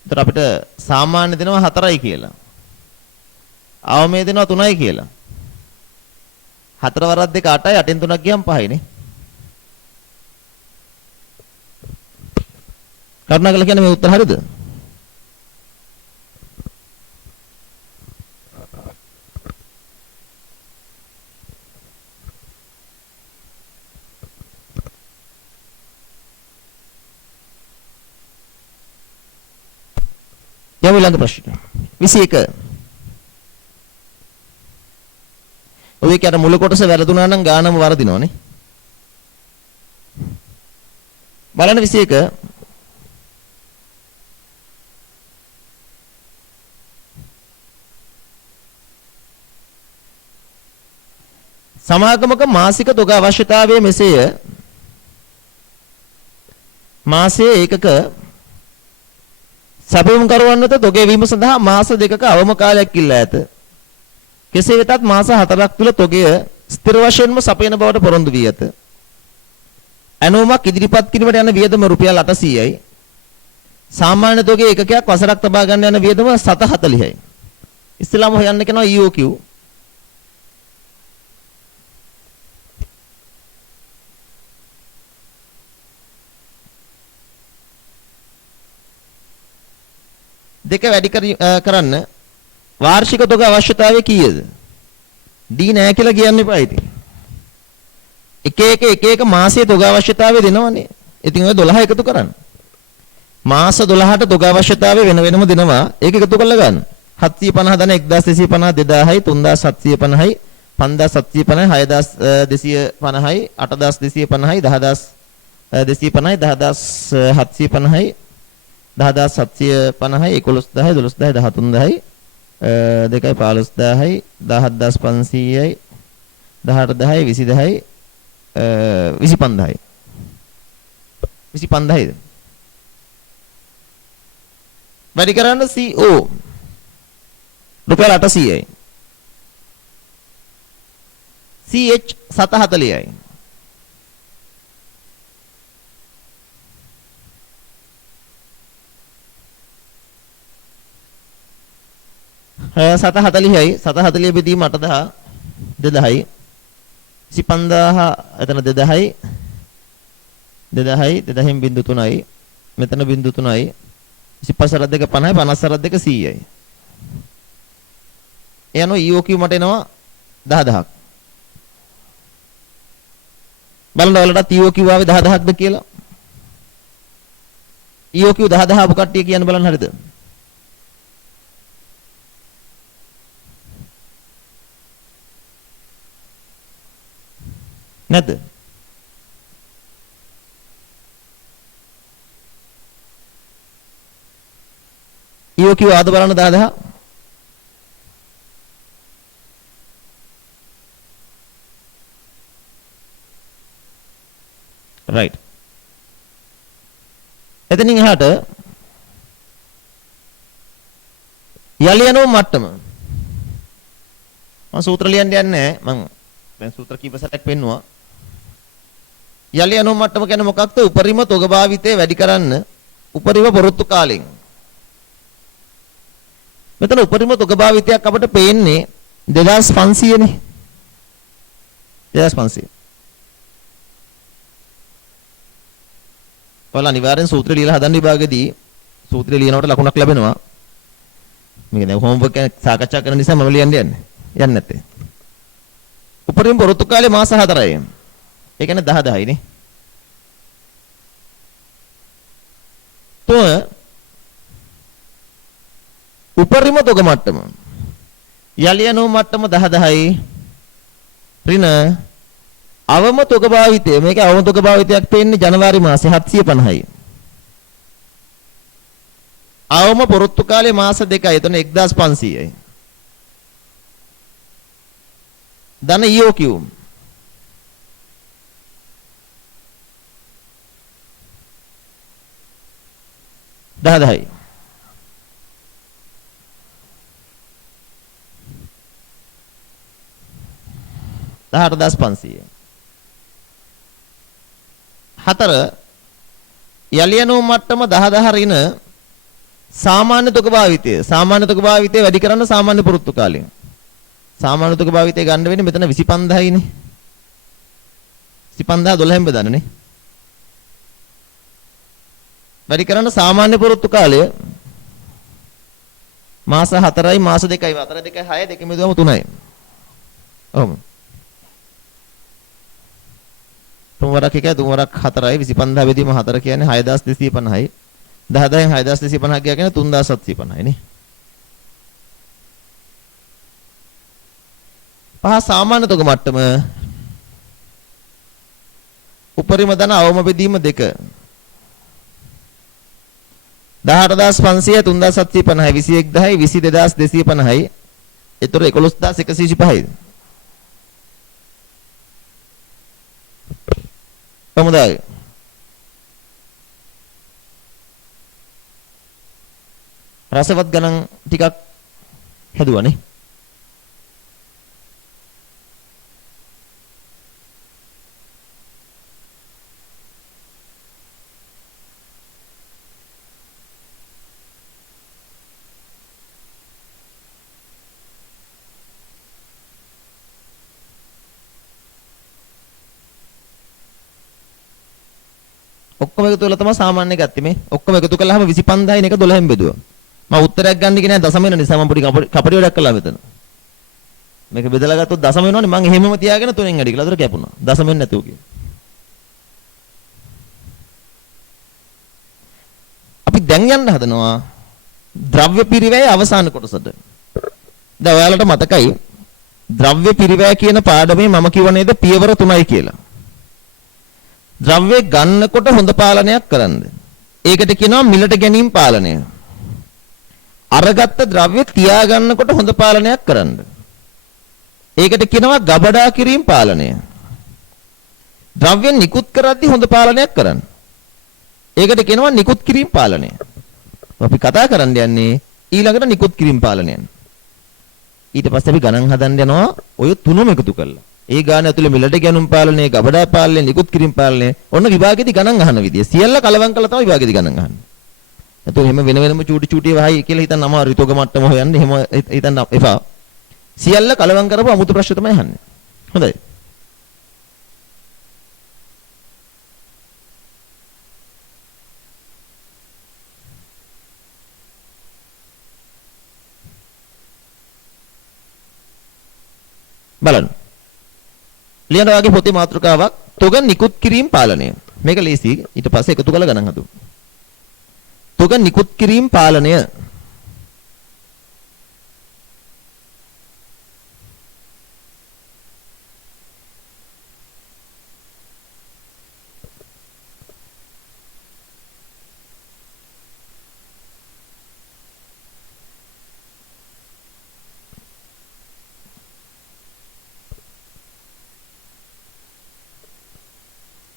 ඒතර අපිට සාමාන්‍ය දෙනවා 4යි කියලා. අවමේ දෙනවා 3යි කියලා. 4 වරක් 2 8යි 8න් 3ක් ගියම් 5යිනේ. කරුණාකරලා කියන්නේ මේ උත්තර හරියද? යමු ළඟ ප්‍රශ්න 21. ඔය කියන මුල කොටස වැරදුනා නම් ගානම වරදිනවනේ. බලන්න 21. සමාගමක මාසික තොග අවශ්‍යතාවය මෙසේය. මාසයේ ඒකක සැපයුම් කරවන්නට තොග වීම සඳහා මාස දෙකක අවම කාලයක් ඉල්ලා ඇත. කෙසේ වෙතත් මාස 4ක් තුල තොගය ස්ථිර වශයෙන්ම සපයන බවට පොරොන්දු වී ඇත. ඇනෝමක් ඉදිරිපත් කිරීමට යන වියදම රුපියල් 800යි. සාමාන්‍ය තොගයේ ඒකකයක් වසරක් තබා ගන්න යන වියදම 740යි. ඉස්ලාම හොයන්න කියනවා EOQ. දෙක වැඩි කරන්න වාර්ෂික තොග අවශ්‍යතාවය කීයද? D නෑ කියලා කියන්න එපා ඉතින්. එක එක මාසයේ තොග අවශ්‍යතාවය දෙනවනේ. ඉතින් ඔය 12 එකතු කරන්න. මාස 12ට තොග අවශ්‍යතාවය වෙන වෙනම දෙනවා. ඒක එකතු කරලා ගන්න. 750 ධන 1250 2000යි 3750යි 5750යි 6250යි 8250යි 10250යි 10750යි 10750යි 11000 12000 13000 2යි 15000යි 17500යි 18000යි 20000යි 25000යි 25000යිද වැඩි කරන්න CO රුපියල් 800යි CH 740යි සත 40යි 740 බෙදීම 8000 2000යි 25000 එතන 2000යි 2000න් බිංදු 3යි මෙතන බිංදු 3යි 25 2 50යි 50 2 100යි එයano EOQ මට එනවා 10000ක් බලන්න ඔයාලටත් EOQ ආවේ 10000ක්ද කියලා EOQ 10000 ආපු කට්ටිය කියන්න බලන්න හරිද නැද්ද? EOQ ආද බලන්න 10000 right එතනින් එහාට යලි යනෝ මට්ටම මම සූත්‍ර ලියන්න යන්නේ නැහැ මම දැන් සූත්‍ර කීප සැරයක් පෙන්නුවා යලි අණු මට්ටම කියන්නේ මොකක්ද? උපරිම තොග භාවිතය වැඩි කරන්න උපරිම පොරොත්තු කාලෙන්. මෙතන උපරිම තොග භාවිතයක් අපිට පේන්නේ 2500 නේ. 2500. ඔයාලා අනිවාර්යෙන් සූත්‍රය ලියලා හදන්න විභාගෙදී සූත්‍රය ලියනකොට ලකුණක් ලැබෙනවා. මේක දැන් හෝම්වර්ක් එක සාකච්ඡා කරන නිසා මම ලියන්න යන්නේ. යන්නේ නැත්තේ. උපරිම පොරොත්තු කාලේ මාස 4යි. ඒ කියන්නේ 10 නේ. තුන උපරිම තොග මට්ටම. යලි යනෝ මට්ටම 10යි. ඍණ අවම තොග භාවිතය. මේක අවම තොග භාවිතයක් තියෙන්නේ ජනවාරි මාසේ 750යි. අවම පොරොත්තු කාලේ මාස 2යි. එතන 1500යි. ධන EOQ 10යි. 18500. 4 යලියනෝ මට්ටම 10 රින සාමාන්‍ය තොග භාවිතය. සාමාන්‍ය තොග භාවිතය වැඩි කරන්න සාමාන්‍ය පුරුත්තු කාලය. සාමාන්‍ය තොග භාවිතය ගන්න වෙන්නේ මෙතන 25000යි නේ. 25000 12න් බෙදන්නනේ. වැඩි කරන්න සාමාන්‍ය පුරුත්තු කාලය මාස 4යි මාස 2යි 4 2යි 6 දෙකම බෙදුවම 3යි. ඔහොම. තුන්වරක් එකයි තුන්වරක් 4යි 25000 බෙදීම 4 කියන්නේ 6250යි. 10න් 6250 කියන්නේ 3750යි නේ. පහ සාමාන්‍ය තොග මට්ටම උපරිම ධන අවම බෙදීම 2 18500 3750යි 21000යි 22250යි. ඒතර 11125යි. කොහොමදයි? රසවත් ගණන් ටිකක් හැදුවානේ. ඔක්කොම එකතු කරලා තමයි සාමාන්‍ය ගත්තේ මේ. ඔක්කොම එකතු කළාම 25000යි නේ එක 12න් බෙදුවා. මම උත්තරයක් ගන්න ගියේ නෑ දශම වෙන නිසා මම පොඩි කපටි වැඩක් කළා මෙතන. මේක බෙදලා ගත්තොත් දශම වෙනවනේ මම එහෙමම තියාගෙන 3න් වැඩි කළා. අතට කැපුණා. දශම වෙන්නේ නැතුව කිව්වා. අපි දැන් යන්න හදනවා ද්‍රව්‍ය පිරිවැය අවසාන කොටසට. දැන් ඔයාලට මතකයි ද්‍රව්‍ය පිරිවැය කියන පාඩමේ මම කිව්ව නේද පියවර 3යි කියලා. ද්‍රව්‍ය ගන්නකොට හොඳ පාලනයක් කරන්න. ඒකට කියනවා මිලට ගැනීම පාලනය. අරගත්ත ද්‍රව්‍ය තියා ගන්නකොට හොඳ පාලනයක් කරන්න. ඒකට කියනවා ගබඩා කිරීම පාලනය. ද්‍රව්‍ය නිකුත් කරද්දී හොඳ පාලනයක් කරන්න. ඒකට කියනවා නිකුත් කිරීම පාලනය. අපි කතා කරන්න යන්නේ ඊළඟට නිකුත් කිරීම පාලනයන්. ඊට පස්සේ අපි ගණන් හදන්න යනවා ඔය තුනම එකතු කරලා. ඒ ගාන ඇතුලේ මිලට ගැනුම් පාලනය, ගබඩා පාලනය, නිකුත් කිරීම පාලනය ඔන්න විභාගෙදි ගණන් අහන විදිය. සියල්ල කලවම් කළා තමයි විභාගෙදි ගණන් අහන්නේ. එතකොට එහෙම වෙන වෙනම චූටි චූටි වහයි කියලා හිතන්න අමාරුයි. තොග මට්ටම හොයන්න එහෙම හිතන්න එපා. සියල්ල කලවම් කරපුවා අමුතු ප්‍රශ්න තමයි අහන්නේ. හොඳයි. බලන්න. ලියන වාගේ පොතේ මාතෘකාවක් තොග නිකුත් කිරීම පාලනය. මේක ලේසි. ඊට පස්සේ එකතු කරලා ගණන් හදමු. තොග නිකුත් කිරීම පාලනය.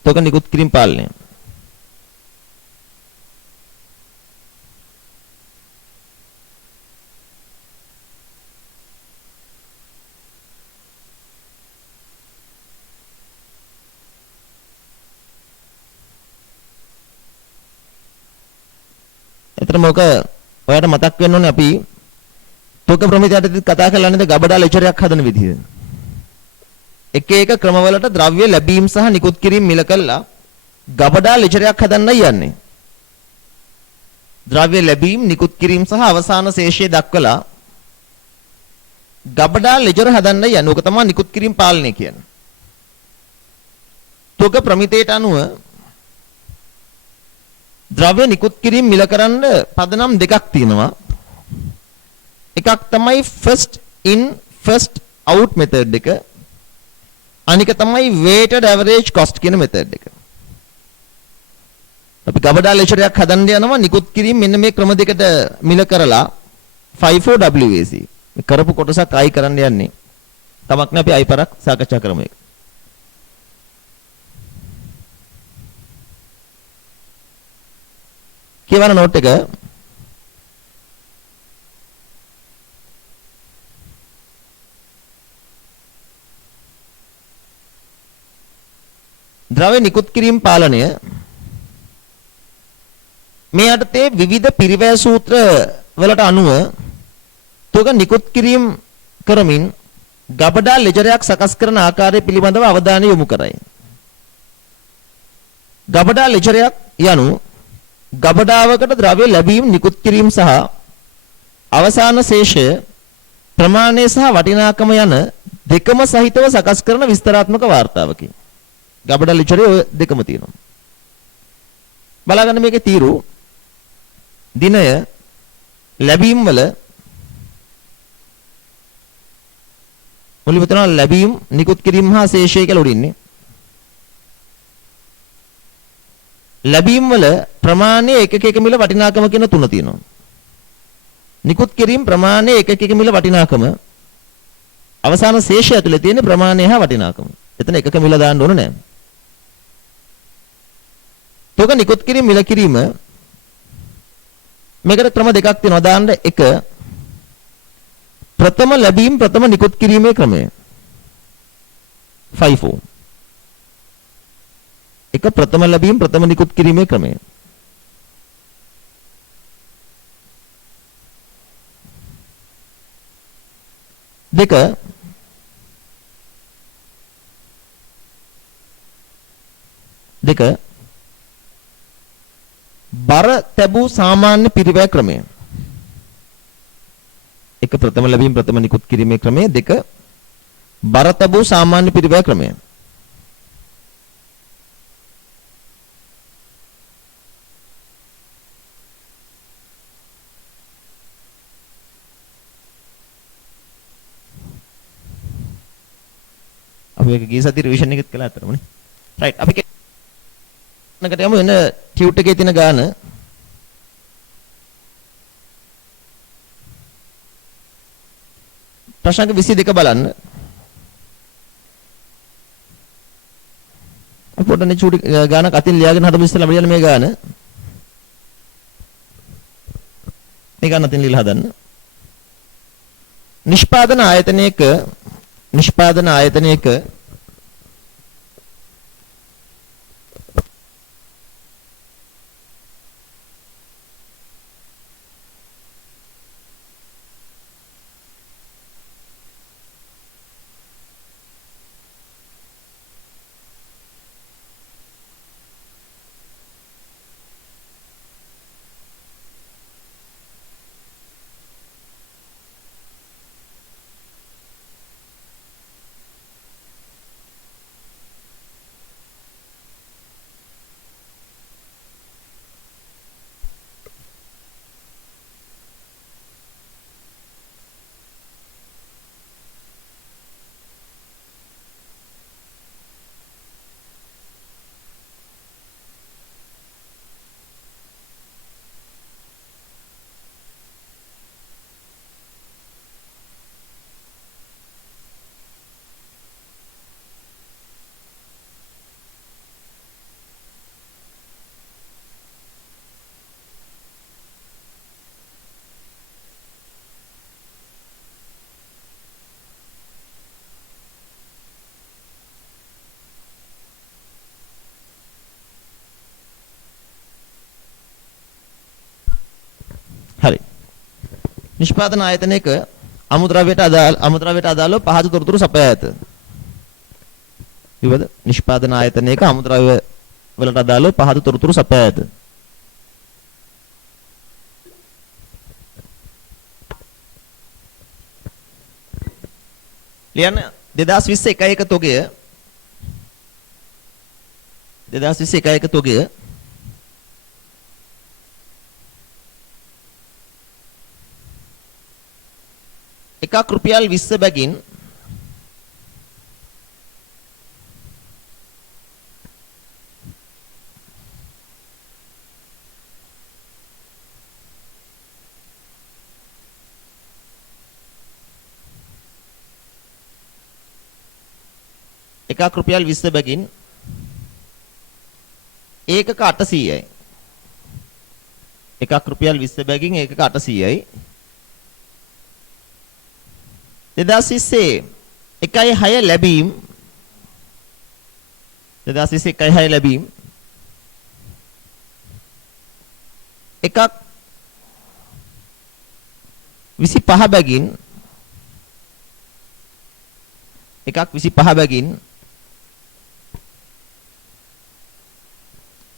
තොග නිකුත් කිරීම පාලනය. එතන මොක ඔයාලට මතක් වෙන්න ඕනේ අපි තොග ප්‍රමිතියටදී කතා කරලා නේද ගබඩා ලෙචරයක් හදන විදිහ. එක එක ක්‍රමවලට ද්‍රව්‍ය ලැබීම සහ නිකුත් කිරීම මිල කළා ගබඩා ලෙචරයක් හදන්නයි යන්නේ. ද්‍රව්‍ය ලැබීම, නිකුත් කිරීම සහ අවසාන ශේෂය දක්වලා ගබඩා ලෙජර් හදන්න යන ඕක තමයි නිකුත් කිරීම පාලනය කියන්නේ. තොග ප්‍රමිතයට අනුව ද්‍රව්‍ය නිකුත් කිරීම මිල කරන්න පදනම් දෙකක් තියෙනවා. එකක් තමයි first in first out method එක. අනික තමයි weighted average cost කියන method එක. අපි ගබඩා ලෙජරයක් හදන්න යනවා නිකුත් කිරීම මෙන්න මේ ක්‍රම දෙකට මිල කරලා 54WAC කරපු කොටසක් ආයි කරන්න යන්නේ. තමක් නෑ අපි ආයි පරක් සාකච්ඡා කරමු ඒක. කියවන නෝට් එක ද්‍රව්‍ය නිකුත් කිරීම පාලනය මේ යටතේ විවිධ පිරිවැය සූත්‍ර වලට අනුව තොග නිකුත් කිරීම කරමින් ගබඩා ලෙජරයක් සකස් කරන ආකාරය පිළිබඳව අවධානය යොමු කරයි. ගබඩා ලෙජරයක් යනු ගබඩාවකට ද්‍රව්‍ය ලැබීම නිකුත් කිරීම සහ අවසාන ශේෂය ප්‍රමාණය සහ වටිනාකම යන දෙකම සහිතව සකස් කරන විස්තරාත්මක වාර්තාවකි. ගබඩා ලෙජරේ ඔය දෙකම තියෙනවා. බලගන්න මේකේ තීරු දිනය ලැබීම් වල මුලින්ම තියෙනවා ලැබීම් නිකුත් කිරීම හා ශේෂය කියලා උඩින්නේ. ලැබීම් වල ප්‍රමාණය එක මිල වටිනාකම කියන තුන තියෙනවා. නිකුත් කිරීම ප්‍රමාණය එක මිල වටිනාකම අවසාන ශේෂය ඇතුලේ තියෙන ප්‍රමාණය හා වටිනාකම. එතන එකක මිල දාන්න ඕන නෑ. තොග නිකුත් කිරීම මිල කිරීම මේකට ක්‍රම දෙකක් තියෙනවා. දාන්න එක ප්‍රථම ලැබීම් ප්‍රථම නිකුත් කිරීමේ ක්‍රමය 54 එක ප්‍රථම ලැබීම් ප්‍රථම නිකුත් කිරීමේ ක්‍රමය. දෙක බර තැබූ සාමාන්‍ය පිරිවැය ක්‍රමය. එක ප්‍රථම ලැබීම් ප්‍රථම නිකුත් කිරීමේ ක්‍රමය. දෙක බර තැබූ සාමාන්‍ය පිරිවැය ක්‍රමය. අපි මේක ගිය සතියේ රිවිෂන් එකත් කළා අතරමනේ. රයිට් අපි නකට යමු එන ටියුට් එකේ තියෙන ගාන ප්‍රශ්න 22 බලන්න. අපොටනේ චූටි ගානක් අතින් ලියාගෙන හදමු ඉස්සෙල්ලා අපි මේ ගාන. මේ ගාන අතින් ලියලා හදන්න. නිෂ්පාදන ආයතනයක හරි. නිෂ්පාදන ආයතනයක අමුද්‍රව්‍යයට අදාළව පහසු තොරතුරු සපයා ඇත. ඉවද නිෂ්පාදන ආයතනයක අමුද්‍රව්‍ය වලට අදාළව පහසු තොරතුරු සපයා ඇත. ලියන්න 2020 1 තොගය 2020 1 තොගය එකක් රුපියල් 20 බැගින් එකක් රුපියල් 20 බැගින් ඒකක 800යි. එකක් රුපියල් 20 බැගින් ඒකක 800යි. 2020 1.6 ලැබීම් 2020 1.6 ලැබීම් එකක් 25 බැගින් එකක් 25 බැගින්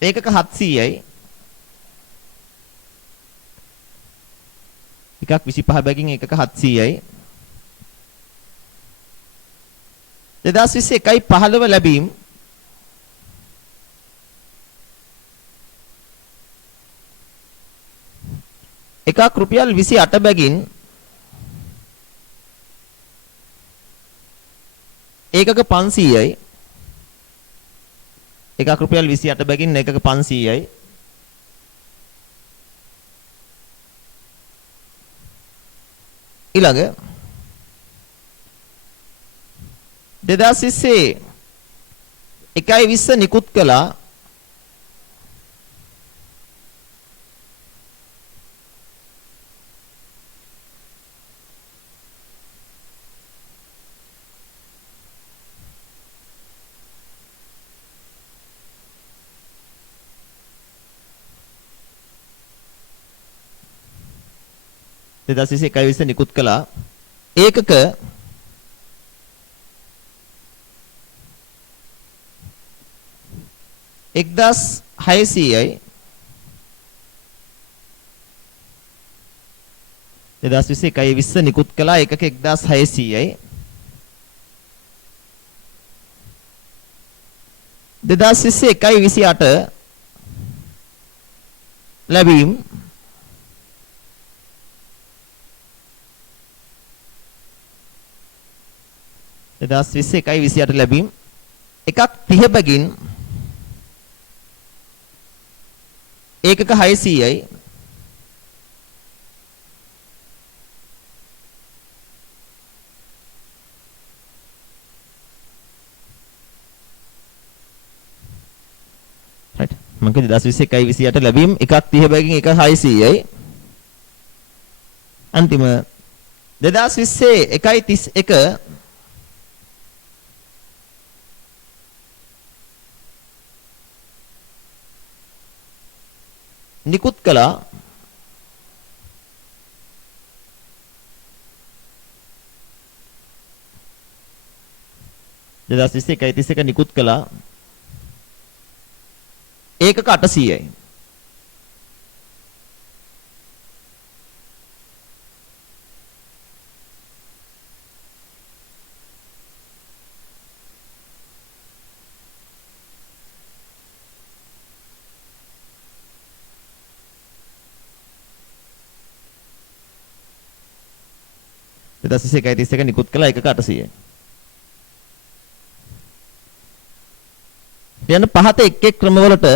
ඒකක 700යි. එකක් 25 බැගින් ඒකක 700යි. 2020 1.15 ලැබීම් එකක් රුපියල් 28 බැගින් ඒකක 500යි. එකක් රුපියල් 28 බැගින් ඒකක 500යි. ඊළඟ 2020 1.20 නිකුත් කළා නිකුත් කළා ඒකක 1600යි. 2020 1.20 නිකුත් කළා ඒකක 1600යි. 2020 1.28 ලැබීම් එදස් 20 1.28 ලැබීම් එකක් 30 බැගින් ඒකක 600යි. right මම 2020 1.28 ලැබීම් එකක් 30 බැගින් එකක 600යි. අන්තිම 2020 1.31 නිකුත් කළා දෙදස් 21 නිකුත් කළා ඒකක 800යි. දෙදස් 21 නිකුත් කළා ඒකක 800යි. යන පහත එක් එක් ක්‍රමවලට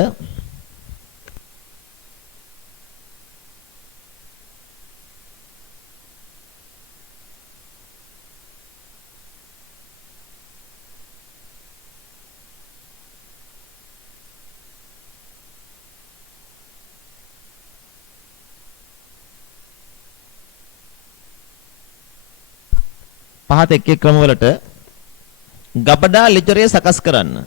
ගබඩා ලෙජරය සකස් කරන්න.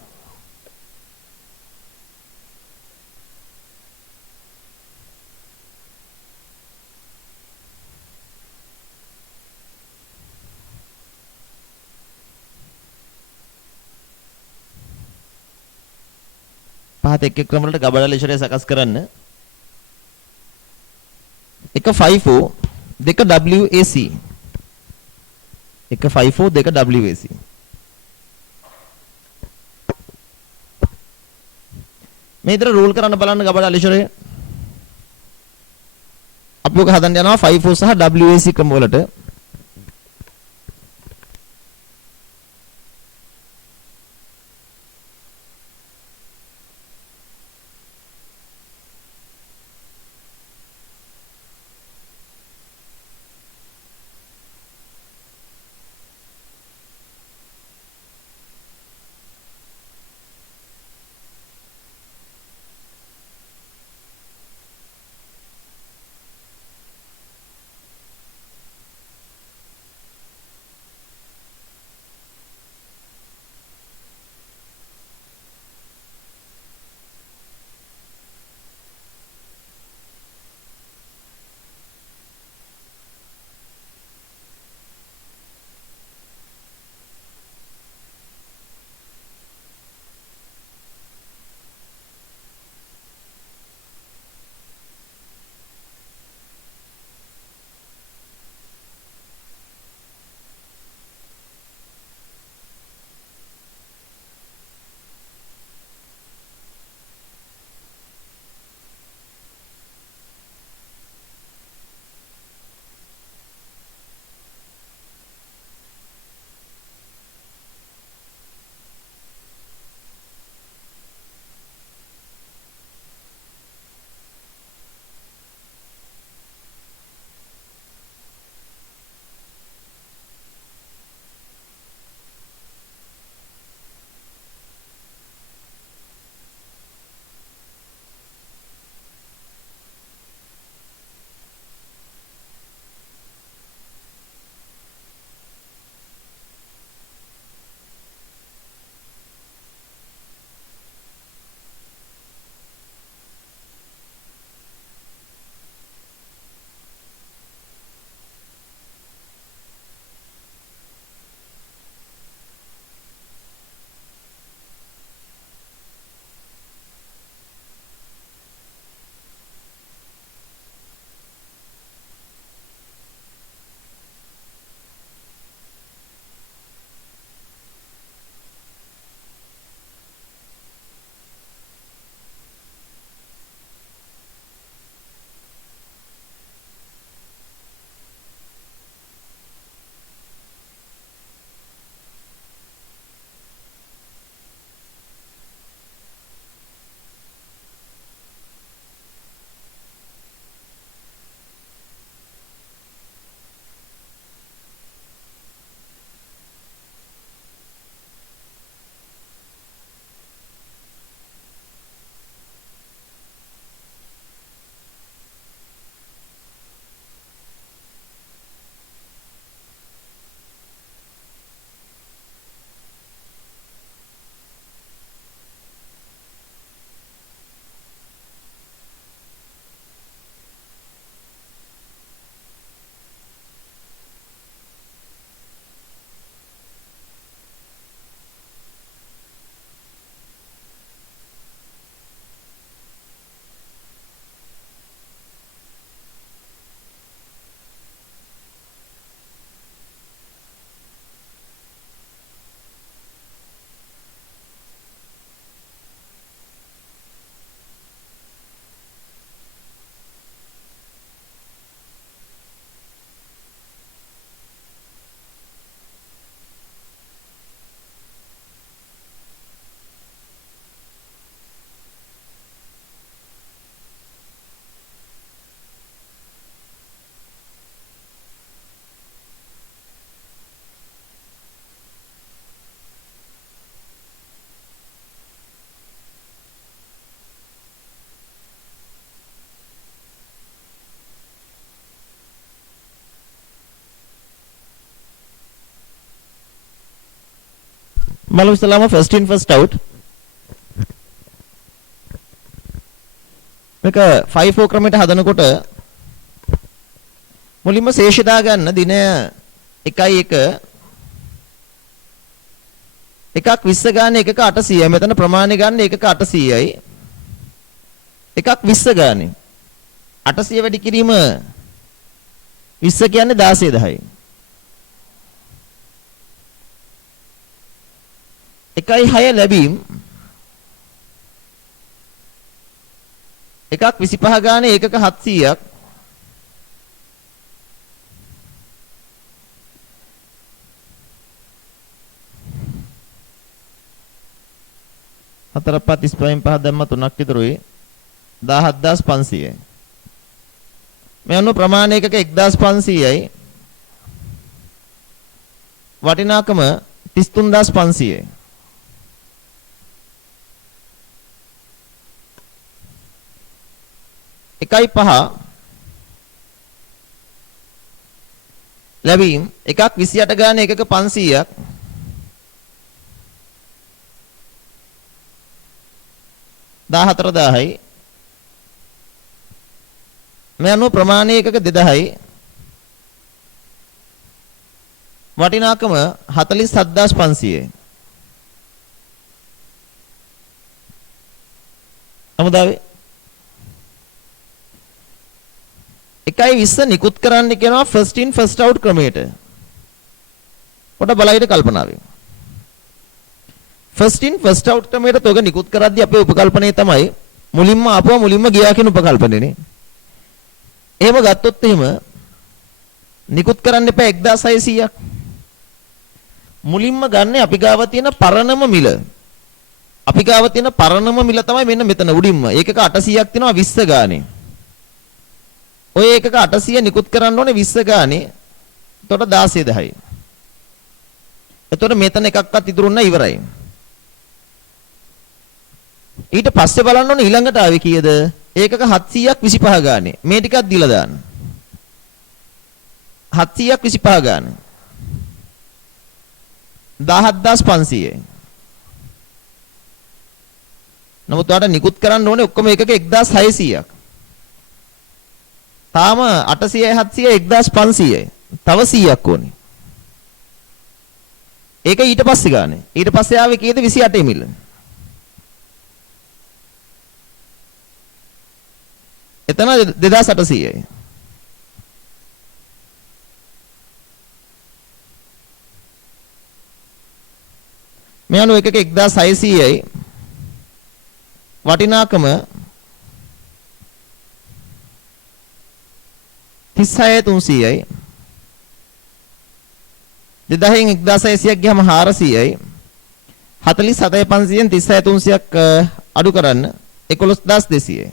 පහත එක් එක් ක්‍රමවලට ගබඩා ලෙජරය සකස් කරන්න. එක FIFO දෙක WAC එක 54 දෙක WAC. මේ විතර රූල් කරන්න බලන්න ගබඩ අලිෂරේ. අපි ඔක හදන්න යනවා 54 සහ WAC ක්‍රම වලට. බලමු ඉස්සලාම first in first out. මේක 5-4 ක්‍රමයට හදනකොට මුලින්ම ශේෂ දා ගන්න දින 1 එකක් 20 ගානේ එකක 800යි. මෙතන ප්‍රමාණය ගන්න එකක 800යි. එකක් 20 ගානේ 800 වැඩි කිරීම 20 කියන්නේ 16 10යි. 1.6 ලැබීම් එකක් 25 ගානේ ඒකක 700ක් හතරක් 35න් 5 දැම්ම 3ක් විතරුයි 17500යි මේ අනුව ප්‍රමාණ ඒකක 1500යි වටිනාකම 33500යි එකයි 5 ලැබීම් එකක් 28 ගානේ එකක 500ක් 14000යි මේ අනුව ප්‍රමාණය එකක 2000යි වටිනාකම 47500යි අමුදාවේ 1.20 නිකුත් කරන්න කියනවා first in first out ක්‍රමයට පොඩ බලයිද කල්පනාවෙන් first in first out ක්‍රමයට තොග නිකුත් කරද්දී අපේ උපකල්පනය තමයි මුලින්ම ආපුවා මුලින්ම ගියා කියන උපකල්පනයනේ එහෙම ගත්තොත් එහෙම නිකුත් කරන්න එපා 1600ක් මුලින්ම ගන්න අපි ගාව තියෙන පරණම මිල අපි ගාව තියෙන පරණම මිල තමයි මෙන්න මෙතන උඩින්ම ඒකක 800ක් තියෙනවා 20 ගානේ ඔය එකක 800 නිකුත් කරන්න ඕනේ 20 ගානේ එතකොට 16000යි එතකොට මෙතන එකක්වත් ඉතුරු නැහැ ඉවරයි ඊට පස්සේ බලන්න ඕනේ ඊළඟට ආවේ කීයද ඒකක 700ක් 25 ගානේ මේ ටිකක් දීලා දාන්න 700ක් 25 ගානේ 17500යි නමුත් ඔයාලට නිකුත් කරන්න ඕනේ ඔක්කොම එකක 1600ක් තාම 800යි 700යි 1500යි තව 100ක් ඕනේ ඒක ඊට පස්සේ ගානේ ඊට පස්සේ ආවේ කීයද 28 මිල එතන 2800යි මේ අනුව එකක 1600යි වටිනාකම 36300යි 2000න් 1600ක් ගියාම 400යි 47500න් 36300ක් අඩු කරන්න 11200යි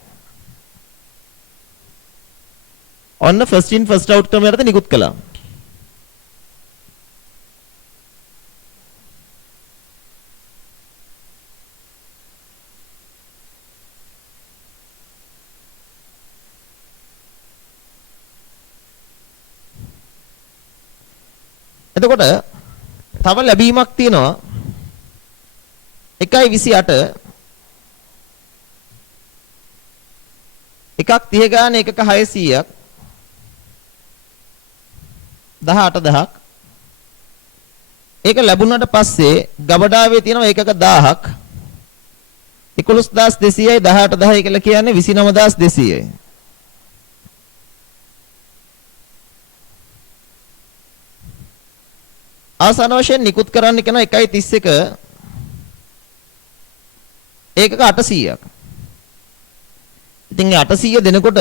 ඔන්න first in first out ක්‍රමයට නිකුත් කළා එතකොට තව ලැබීමක් තියෙනවා 1.28 එකක් 30 ගානේ එකක 600ක් 18000ක් ඒක ලැබුණාට පස්සේ ගබඩාවේ තියෙනවා ඒකක 1000ක් 11200යි 18000යි කියලා කියන්නේ 29200යි අවසාන වශයෙන් නිකුත් කරන්න කියන 1.31 ඒකක 800ක්. ඉතින් 800 දෙනකොට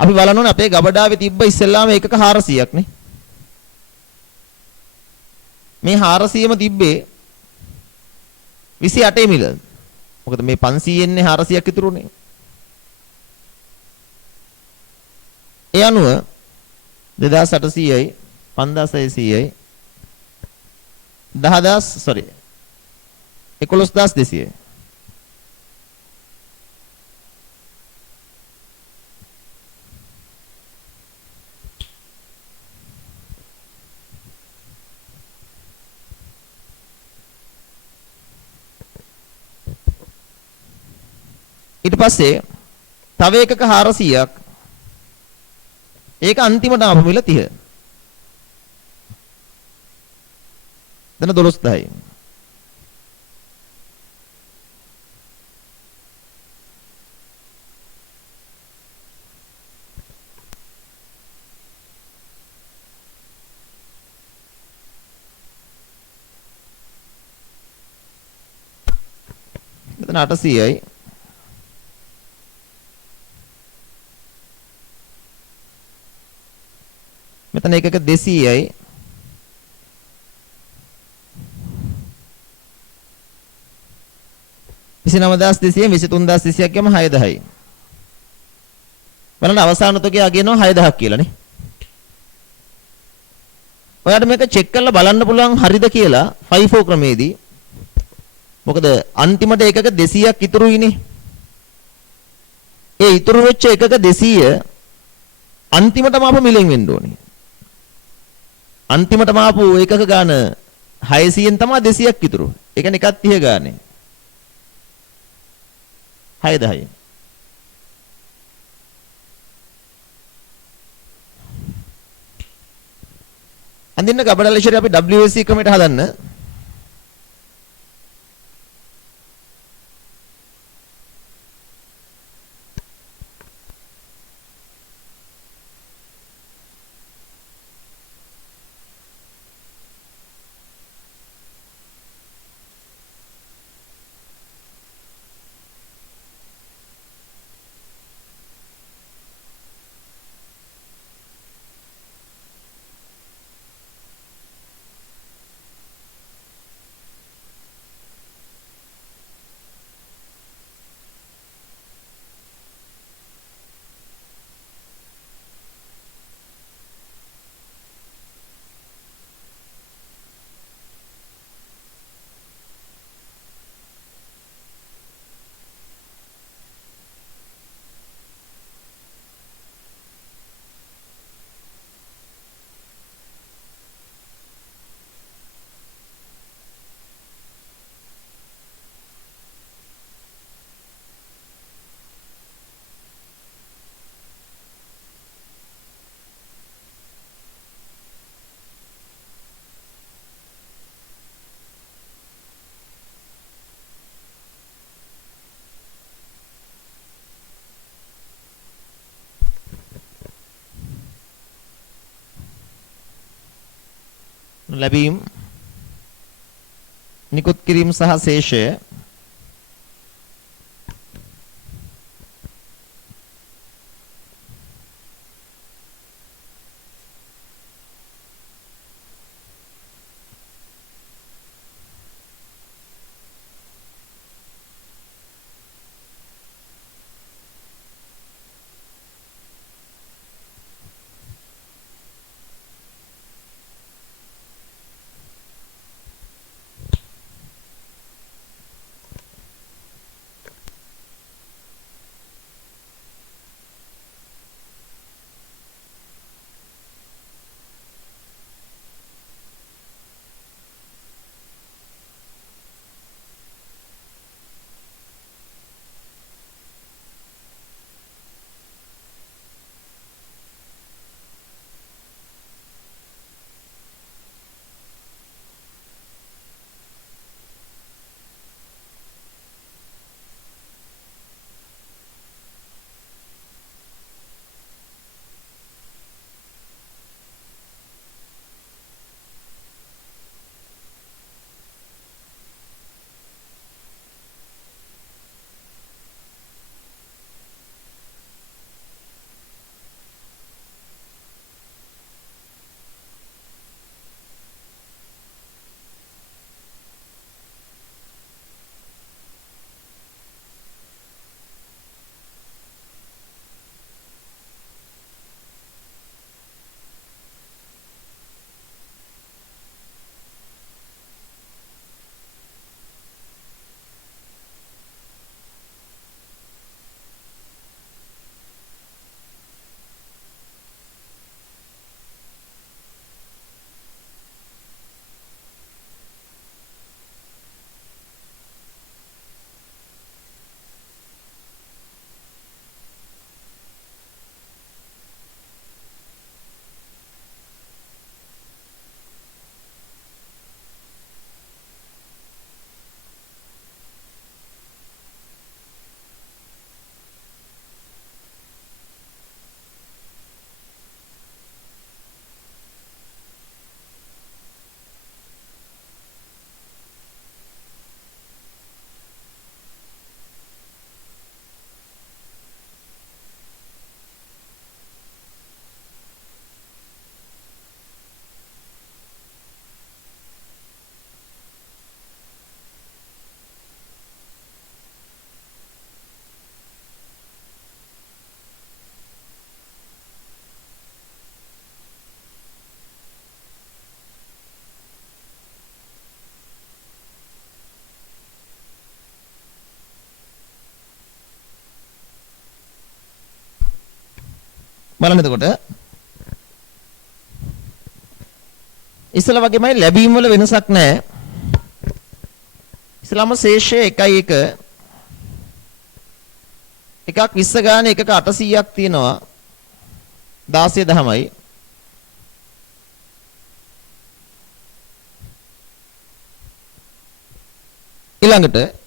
අපි බලන්න ඕනේ අපේ ගබඩාවේ තිබ්බ ඉස්සෙල්ලාම ඒකක 400ක් නේ. මේ 400ම තිබ්බේ 28 මිල. මොකද මේ 500 න්නේ 400ක් ඉතුරුනේ. ඒ අනුව 2800යි 5600යි 11200යි ඊට පස්සේ තව එකක 400ක් ඒක අන්තිමට ආපු මිල 30 දැන් 12000යි මෙතන 800යි. මෙතන එකක 200යි. විසිනමදාස් 200 23200ක් ගියම 6000යි. බලන්න අවසාන තුකේ අගයනවා 6000ක් කියලානේ. ඔයාලට මේක චෙක් කරලා බලන්න පුළුවන් හරිද කියලා 5-4 ක්‍රමයේදී. මොකද අන්තිමට එකක 200ක් ඉතුරුයිනේ. ඒ ඉතුරු වෙච්ච එකක 200 අන්තිමටම අප මිලෙන් වෙන්න ඕනේ. අන්තිමටම ආපු එකක ගාන 600න් තමයි 200ක් ඉතුරු. ඒ කියන්නේ 130 ගානේ. 6000. අඳින්න ගබඩාලේශ්වරේ අපි WSC ක්‍රමයට හදන්න. ලැබීම් නිකුත් කිරීම සහ ශේෂය බලන්න එතකොට ඉස්සලා වගේමයි ලැබීම් වල වෙනසක් නැහැ. ඉස්සලාම ශේෂය 1 එකක් 20 ගානේ එකක 800ක් තියෙනවා 16 දහමයි. ඊළඟට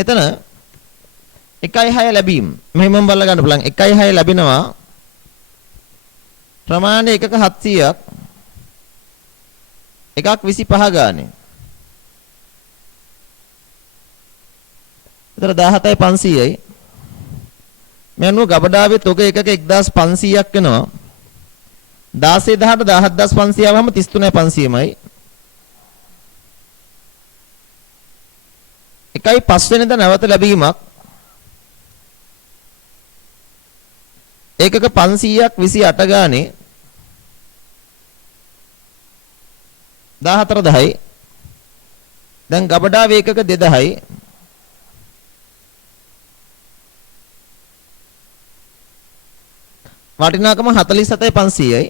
එතන 1.6 ලැබීම් මෙහෙමම බලලා ගන්න පුළුවන් 1.6 ලැබෙනවා ප්‍රමාණය එකක 700ක් එකක් 25 ගානේ. එතන 17500යි මේ අනුව ගබඩාවේ තොග එකක 1500ක් වෙනවා 16 18 17500 ආවම 33500මයි. 1.5 වෙනිදා නැවත ලැබීමක් ඒකක 500ක් 28 ගානේ 1410යි. දැන් ගබඩාවේ ඒකක 2000යි. වටිනාකම 47500යි.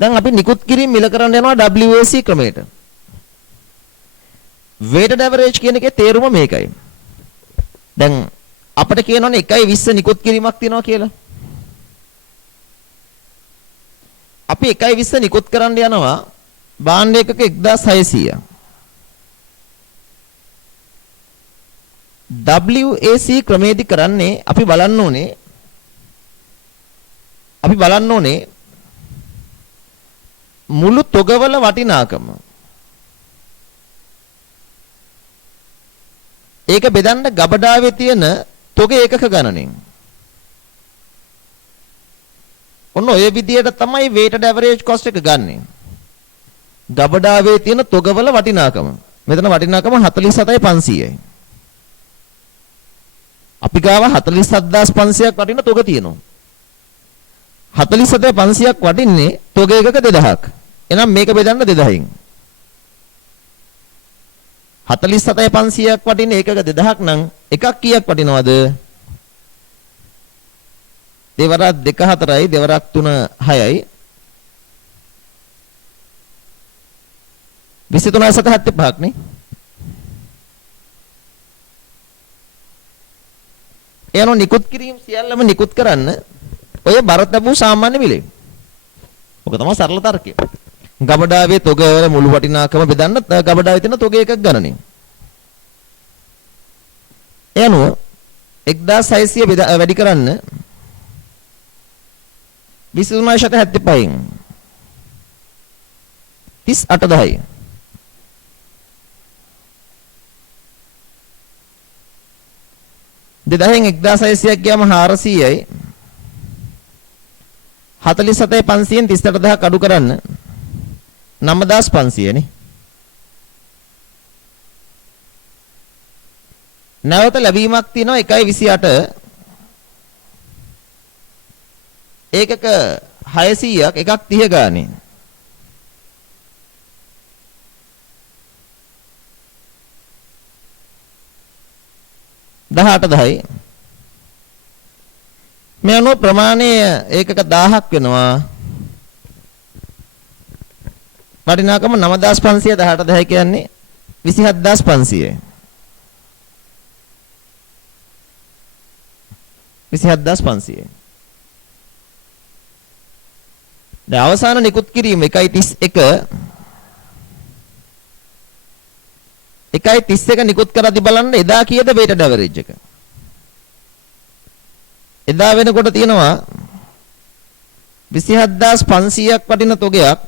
දැන් අපි නිකුත් කිරීම මිල කරන්න යනවා WAC ක්‍රමයට. weighted average කියන එකේ තේරුම මේකයි. දැන් අපිට කියනවනේ 1.20 නිකුත් කිරීමක් තියෙනවා කියලා. අපි 1.20 නිකුත් කරන්න යනවා භාණ්ඩ එකක 1600. WAC ක්‍රමයේදී කරන්නේ අපි බලන්න ඕනේ මුළු තොගවල වටිනාකම. ඒක බෙදන්න ගබඩාවේ තියෙන තොග ඒකක ගණනෙන්. ඔන්න ඔය විදියට තමයි weighted average cost එක ගන්නෙ. ගබඩාවේ තියෙන තොගවල වටිනාකම. මෙතන වටිනාකම 47500යි. අපි ගාව 47500ක් වටින තොග තියෙනවා. 47500ක් වටින්නේ තොග එකක 2000ක්. එහෙනම් මේක බෙදන්න 2000න්. 47500ක් වටින එකක 2000ක් නම් එකක් කීයක් වටිනවද? දෙවරක් 2 4යි දෙවරක් 3 6යි 23 75ක් නේ. එයano නිකුත් කිරීම සියල්ලම නිකුත් කරන්න ඔය බර තබු සාමාන්‍ය මිලේ. ඔක තමයි සරල තර්කය. ගබඩාවේ තොග වල මුළු වටිනාකම බෙදන්න ගබඩාවේ තියෙන තොග එකක් ගණනින්. ඒ අනුව 1600 වැඩි කරන්න 23.75න් 3810යි. දෙදාහෙන් 1600ක් ගියාම 400යි 47500න් 38000ක් අඩු කරන්න 9500 නේ. නැවත ලැබීමක් තියෙනවා 1.28 ඒකක 600ක් එකක් 30 ගානේ 1810යි. මේ අනුව ප්‍රමාණය ඒකක 1000ක් වෙනවා. වටිනාකම 9500 1810 කියන්නේ 27500යි. 27500යි. දැන් අවසාන නිකුත් කිරීම 1.31 නිකුත් කරද්දී බලන්න එදා කීයද weighted average එක. එදා වෙනකොට තියෙනවා 27500ක් වටින තොගයක්.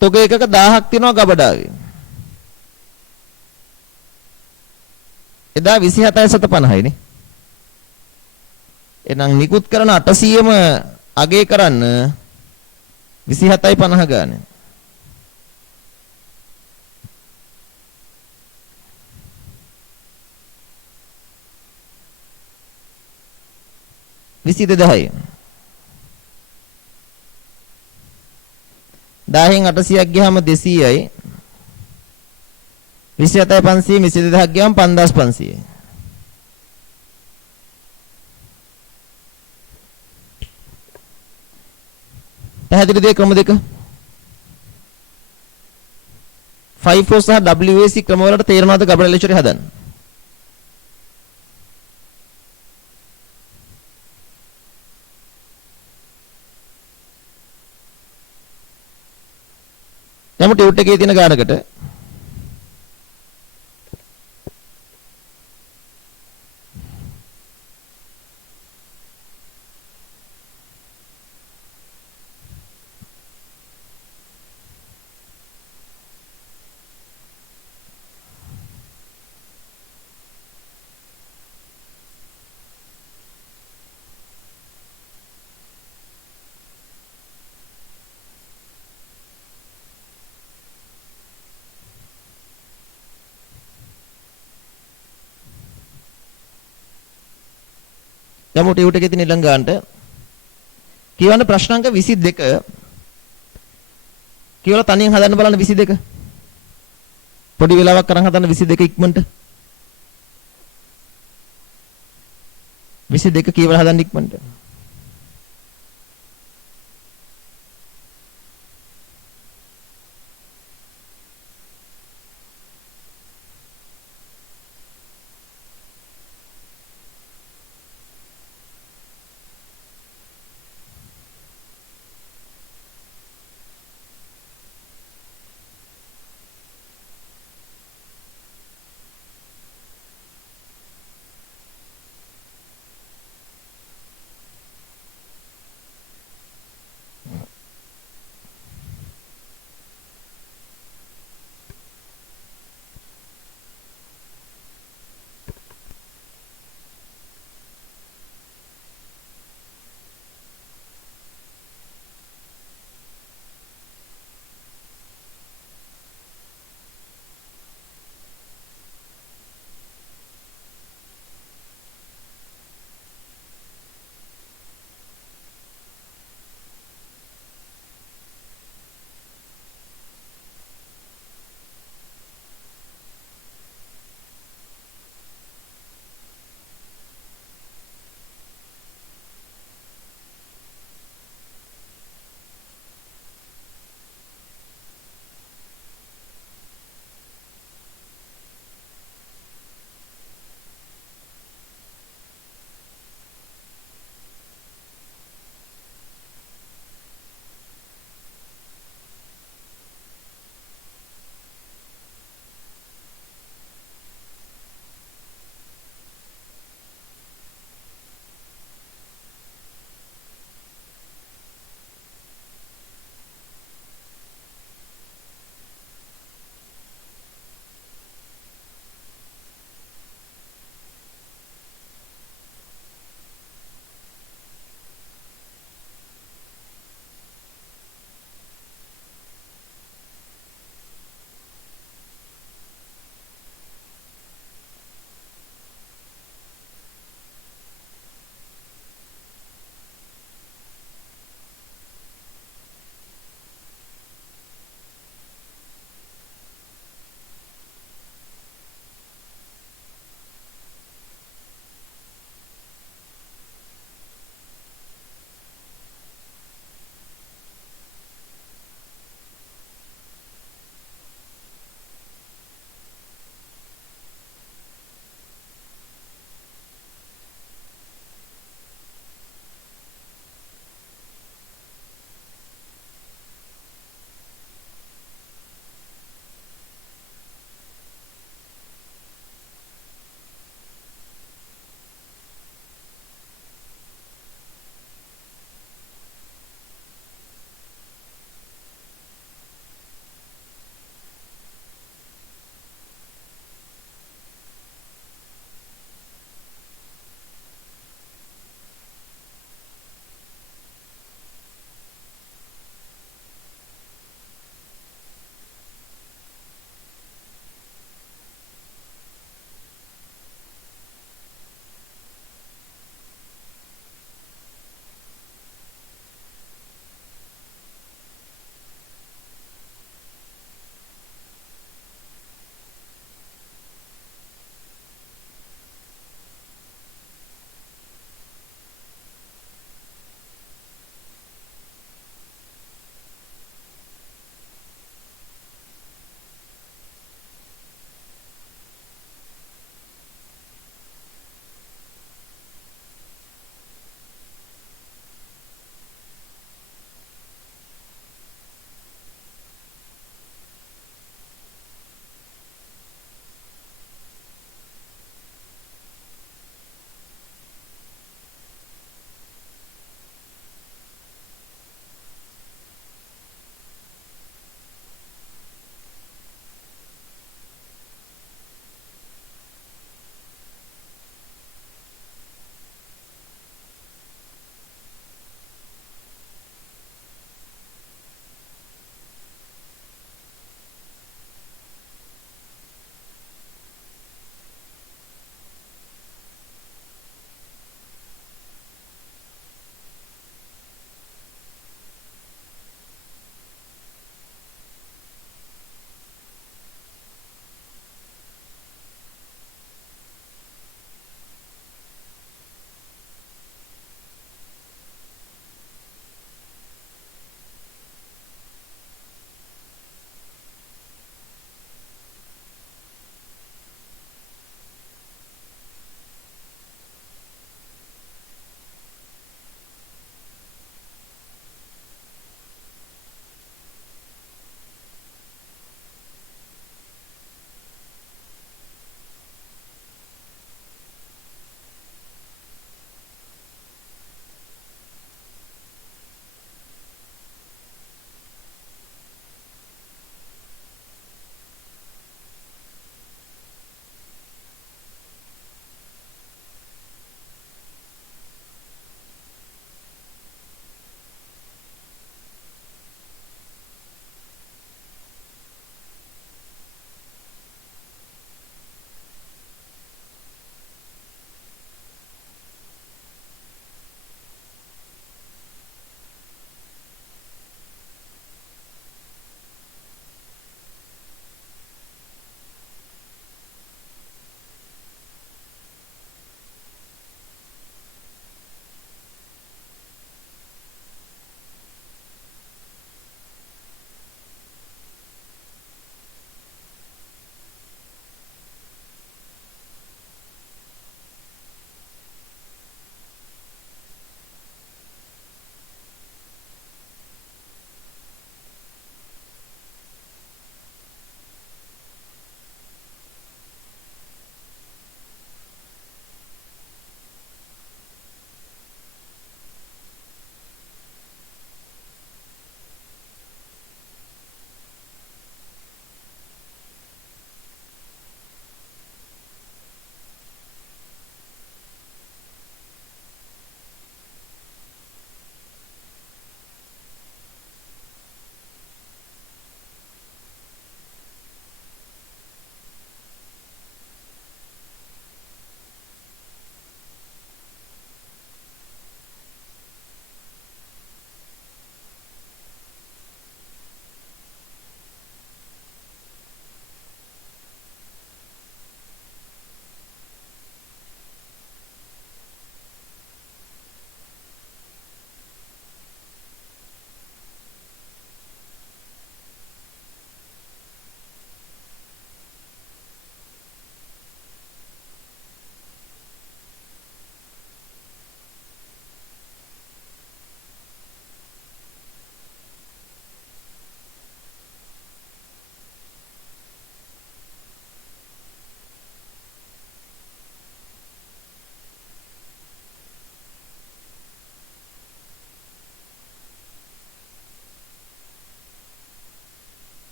තොග එකක 1000ක් තියෙනවා ගබඩාවේ. එදා 27යි සත 50යි නේ. එහෙනම් නිකුත් කරන 800ම අගය කරන්න 27යි 50 ගානේ. විසි 1000යි. 10න් 800ක් ගියාම 200යි. 27යි 500 22ක් ගියාම 5500යි. පැහැදිලිද ක්‍රම දෙක? 5 4 සහ WAC ක්‍රම වලට තේරෙනවද ගබඩ ලෙචරේ හදන්න? යමු ටියුට් එකේ තියෙන ගානකට යමු ටියුට් එකේ තියෙන ඊළඟ ගානට කියවන්න ප්‍රශ්නාංක 22 කියලා තනියෙන් හදන්න බලන්න 22 පොඩි වෙලාවක් කරන් හදන්න 22 ඉක්මනට 22 කියවලා හදන්න ඉක්මනට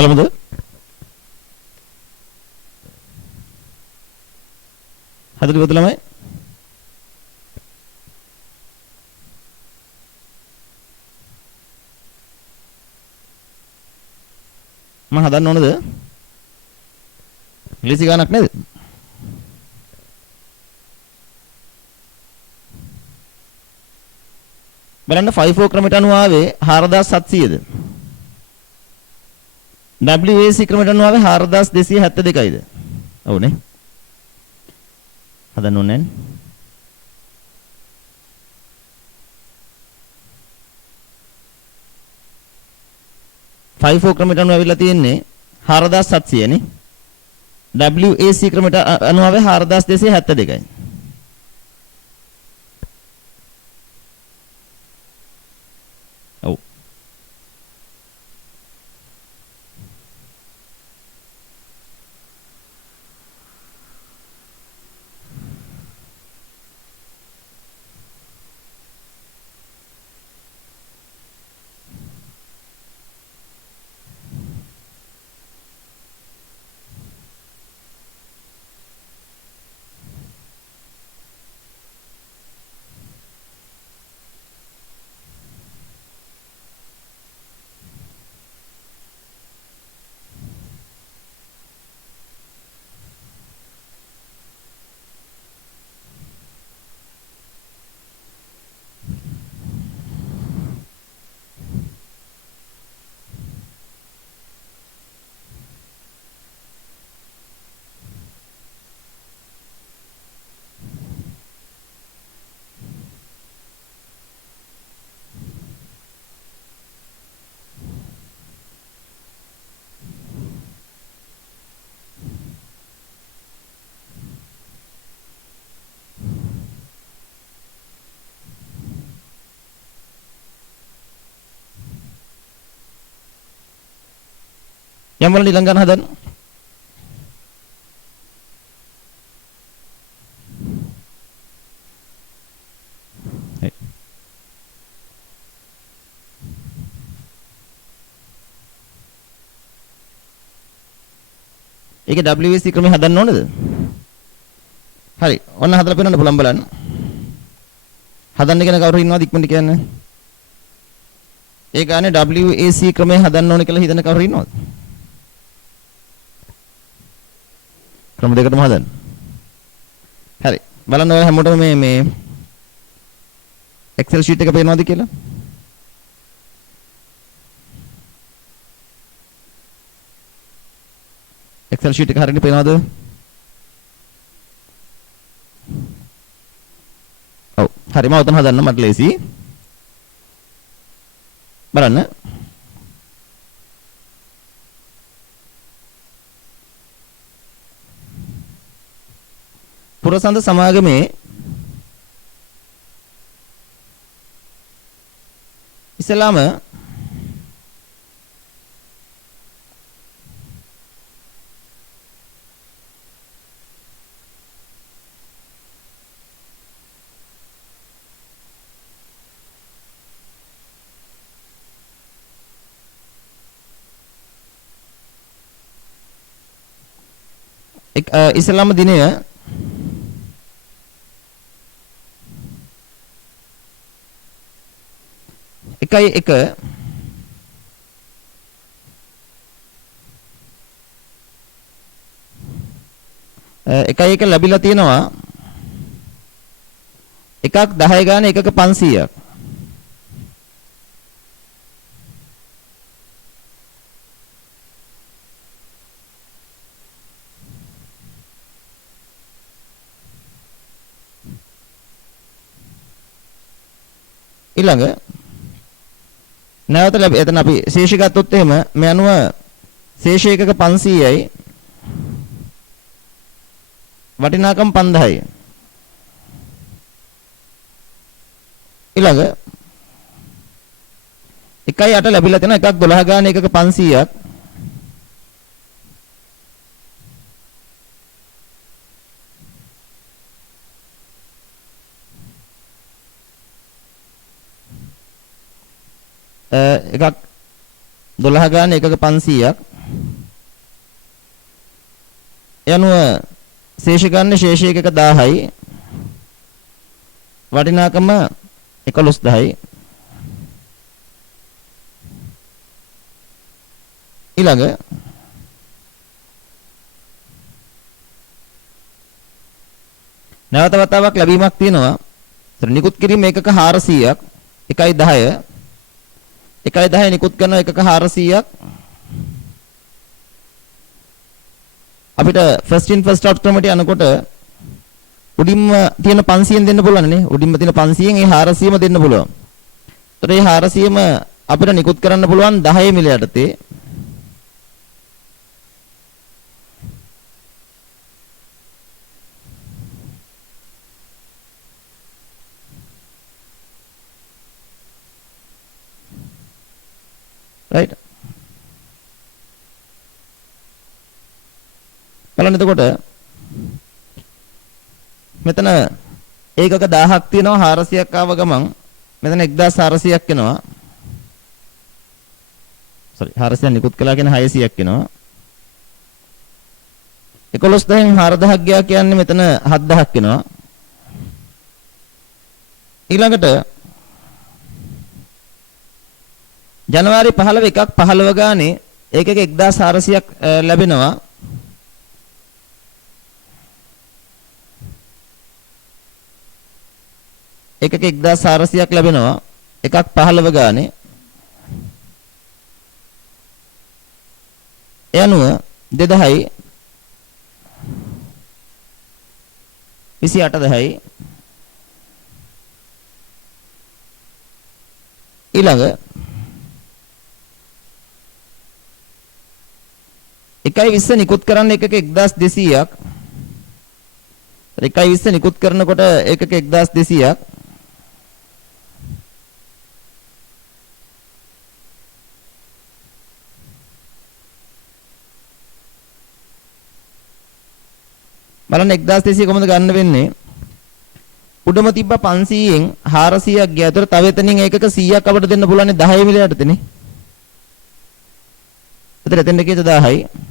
බලමුද? හදලිවද ළමයි? මම හදන්න ඕනද? ඉංග්‍රීසි ගානක් නේද? බලන්න 5 ක්‍රමයට අනුව ආවේ 4700ද? WAC ක්‍රමයට අනුව ආවේ 4272යිද? ඔව්නේ. හදන්න ඕනේ නෑනේ. 5 ක්‍රමයට අනුව ඇවිල්ලා තියෙන්නේ 4700 නේ. WAC ක්‍රමයට අනුව ආවේ 4272යි. ඔව්. යම් වල ඊළඟ ගන්න හදන්න. හයි. ඒකේ WAC ක්‍රමය හදන්න ඕනද? හරි. ඔන්න හදලා පෙන්නන්න පුළුවන් බලන්න. හදන්න කියන කවුරු ඉන්නවද ඉක්මනට කියන්නේ? ඒ ගානේ WAC ක්‍රමය හදන්න ඕනේ කියලා හිතන කවුරු ඉන්නවද? ක්‍රම දෙකටම හදන්න. හරි. බලන්න ඔය හැමෝටම මේ Excel sheet එක පේනවද කියලා? Excel sheet එක හරියට පේනවද? ඔව්. හරි මම උතන හදන්න මට ලේසි. බලන්න. පුරසඳ සමාගමේ ඉස්ලාම ඉස්ලාම දිනය එකයි එක එකයි එක ලැබිලා තියෙනවා එකක් 10 ගාන එකක 500ක් ඊළඟ නැවත ලැබෙ එතන අපි ශේෂ ගත්තොත් එහෙම මේ අනුව ශේෂ එකක 500යි වටිනාකම් 5000යි ඊළඟ 1.8 ලැබිලා තියෙනවා එකක් 12 ගාන එකක 500ක් එකක් 12 ගාන එකක 500ක් යනුව ශේෂ ගන්න ශේෂ එකක 1000යි වටිනාකම 11000යි ඊළඟ නැවත වතාවක් ලැබීමක් තියෙනවා. ඒතර නිකුත් කිරීම එකක 400ක් 1.10 1.10 නිකුත් කරන එකක 400ක් අපිට first in first out ක්‍රමයට යනකොට උඩින්ම තියෙන 500ෙන් දෙන්න පුළුවන් නේ. උඩින්ම තියෙන 500ෙන් ඒ 400ම දෙන්න පුළුවන්. ඒතර ඒ 400ම අපිට නිකුත් කරන්න පුළුවන් 10 මිල යටතේ. right බලන්න එතකොට මෙතන ඒකක 1000ක් තියෙනවා 400ක් ආව ගමන් මෙතන 1400ක් එනවා sorry 400 නිකුත් කළා කියන 600ක් එනවා 11000න් 4000ක් ගියා කියන්නේ මෙතන 7000ක් එනවා ඊළඟට ජනවාරි 15 එකක් 15 ගානේ ඒකක 1400ක් ලැබෙනවා එකක 1400ක් ලැබෙනවා එකක් 15 ගානේ ඒ අනුව 2000යි 28000යි ඊළඟ 1.20 නිකුත් කරන්න එකක 1200ක් 1.20 නිකුත් කරනකොට එකක 1200ක් බලන්න 1200 කොහොමද ගන්න වෙන්නේ උඩම තිබ්බ 500න් 400ක් ගියා. ඒතර තව එතනින් ඒකක 100ක් අපිට දෙන්න පුළුවන් 10 මිලියටනේ. ඒතර එතෙන්ද කීයද 1000යි.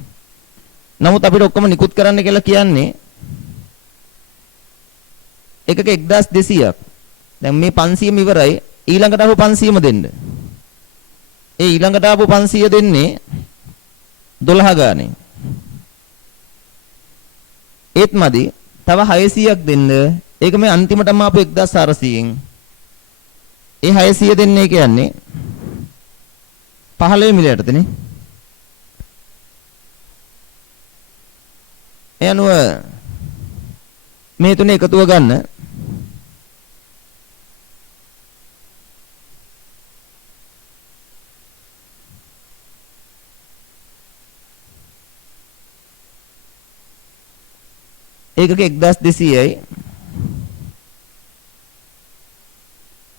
නමුත් අපිට ඔක්කොම නිකුත් කරන්න කියලා කියන්නේ එකක 1200ක්. දැන් මේ 500ම ඉවරයි. ඊළඟට ආපු 500ම දෙන්න. ඒ ඊළඟට ආපු 500 දෙන්නේ 12 ගානේ. ඒත් මදි තව 600ක් දෙන්න. ඒක මේ අන්තිමටම ආපු 1400න්. ඒ 600 දෙන්නේ කියන්නේ 15 මිලියටදනේ. ඒ අනුව මේ තුනේ එකතුව ගන්න ඒකක 1200යි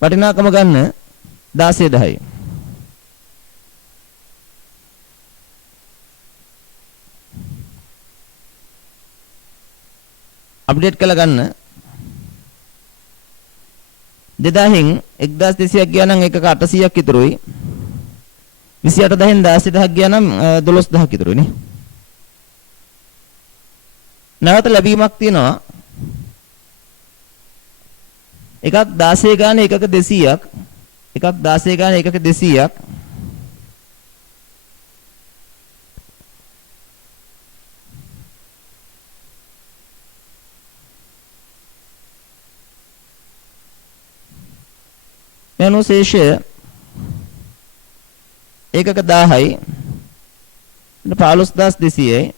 වටිනාකම ගන්න 16000යි අප්ඩේට් කරලා ගන්න 2000න් 1200ක් ගියා නම් එකක 800ක් ඉතුරුයි 28000න් 16000ක් ගියා නම් 12000ක් ඉතුරුයි නේ නැවත ලැබීමක් තියෙනවා එකක් 16 ගානේ එකක 200ක් එකක් 16 ගානේ එකක 200ක් මෙනු ශේෂය ඒකක 1000යි 15200යි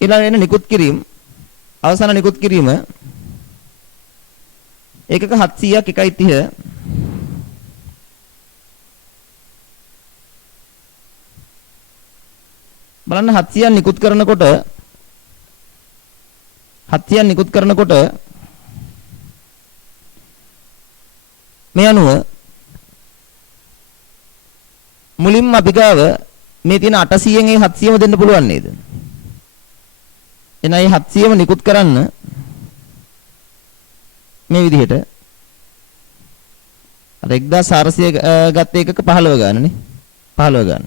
ඊළඟ එන නිකුත් කිරීම අවසාන නිකුත් කිරීම ඒකක 700ක් 1.30 බලන්න 700ක් නිකුත් කරනකොට මේ අනුව මුලින්ම අපි ගාව මේ තියෙන 800න් ඒ 700ම දෙන්න පුළුවන් නේද? එනයි 700ම නිකුත් කරන්න මේ විදිහට අර 1400 ගත්ත එකක 15 ගන්නනේ 15 ගන්න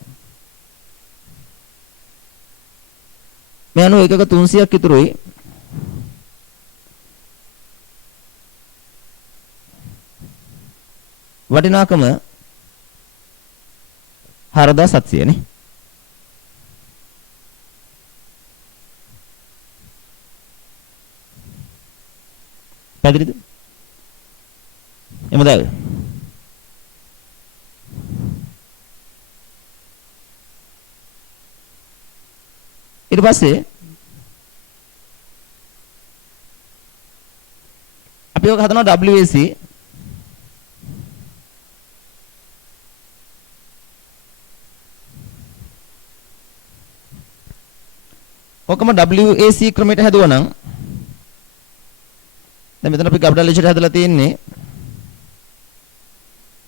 මේ අනුව එකක 300ක් ඉතුරුයි. වටිනාකම 4700 නේ. පැහැදිලිද? එමුද? ඊට පස්සේ අපි ඔක හදනවා WAC. ඔකම WAC ක්‍රමයට හැදුවා නම් දැන් මෙතන අපි capital letter හදලා තියෙන්නේ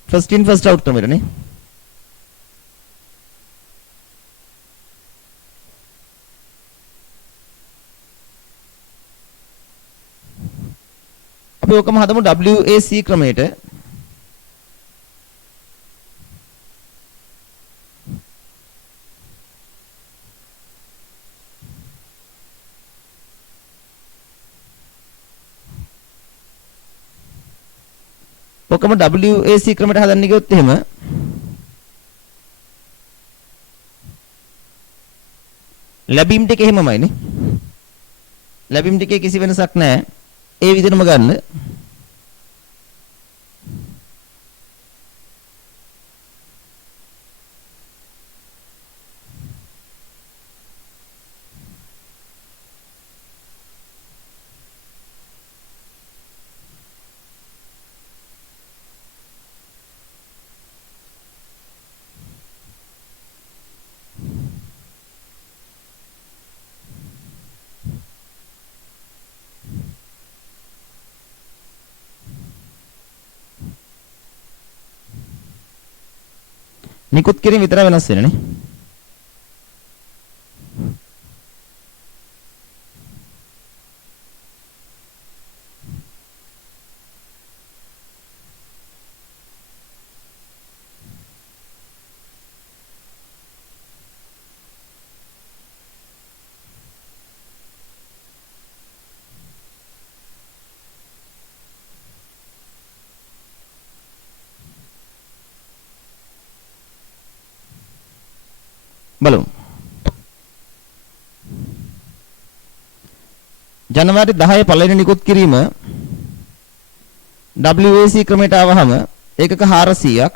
first in first out ක්‍රමයට නේ. අපි ඔකම හදමු WAC ක්‍රමයට. ඔකම WAC ක්‍රමයට හදන්න ගියොත් එහෙම ලැබීම් ටික එහෙමමයි නේ. ලැබීම් ටිකේ කිසි වෙනසක් නැහැ. ඒ විදිහටම ගන්න. නිකුත් කිරීම විතර වෙනස් වෙන්නේ නේ. බලමු. ජනවාරි 10 පළවෙනි නිකුත් කිරීම WAC ක්‍රමයට ආවහම ඒකක 400ක්.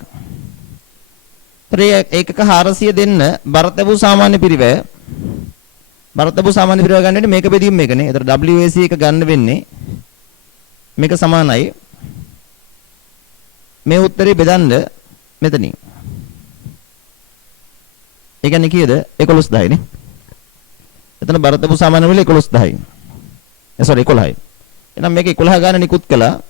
ඒකක 400 දෙන්න බරතබු සාමාන්‍ය පිරිවැය. බරතබු සාමාන්‍ය පිරිවැය ගන්න මේක බෙදීම මේකනේ. ඒතර WAC එක ගන්න වෙන්නේ මේක සමානයි. මේ උත්තරේ බෙදන්න මෙතනින්. ඒ කියන්නේ කීයද? 11000 නේ. එතන බරතබු සාමාන්‍ය වල 11000. sorry 11යි. එහෙනම් මේක 11 ගාන නිකුත් කළා.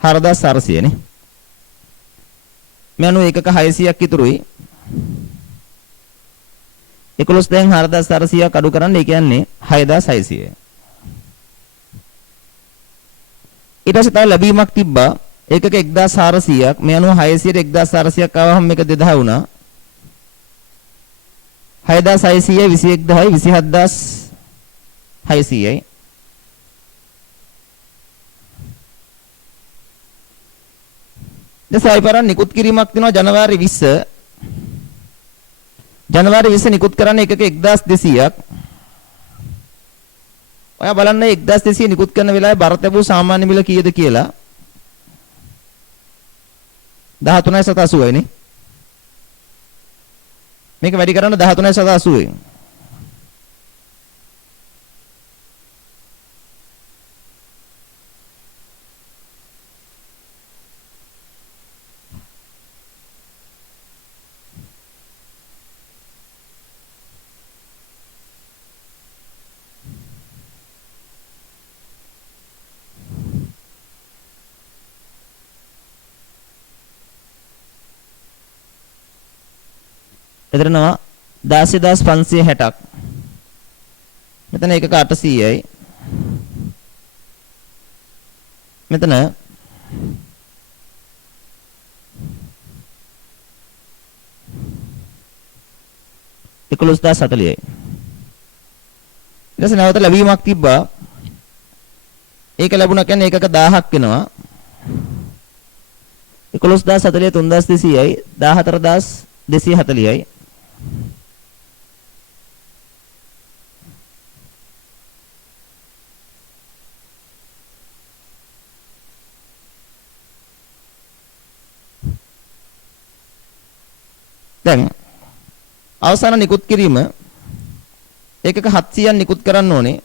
හරදාස් 400 නේ. මේ අනුව එකක 600ක් ඉතුරුයි. 11 දැන් 4400ක් අඩු කරන්න ඒ කියන්නේ 6600. ඊට පස්සේ තව ලැබීමක් තිබ්බා. ඒකක 1400ක් මේ අනුව 600ට 1400ක් ආවම මේක 2000 වුණා. 6600යි 21000යි 27600යි. දැන් පාරක් නිකුත් කිරීමක් තියෙනවා ජනවාරි 20. ජනවාරි 20 නිකුත් කරන්නේ එකක 1200ක්. ඔයා බලන්න 1200 නිකුත් කරන වෙලාවේ බරතබු සාමාන්‍ය මිල කීයද කියලා. 13.80යි නේ. මේක වැඩි කරන්න 13.80යි. එතරනවා 16560ක්. මෙතන එකක 800යි. මෙතන 11040යි. ඊට පස්සේ නැවත ලැබීමක් තිබ්බා. ඒක ලැබුණා කියන්නේ ඒකක 1000ක් වෙනවා. 11040 3200යි 14240යි. දැන් අවසාන නිකුත් කිරීම ඒකක 700ක් නිකුත් කරන්න ඕනේ.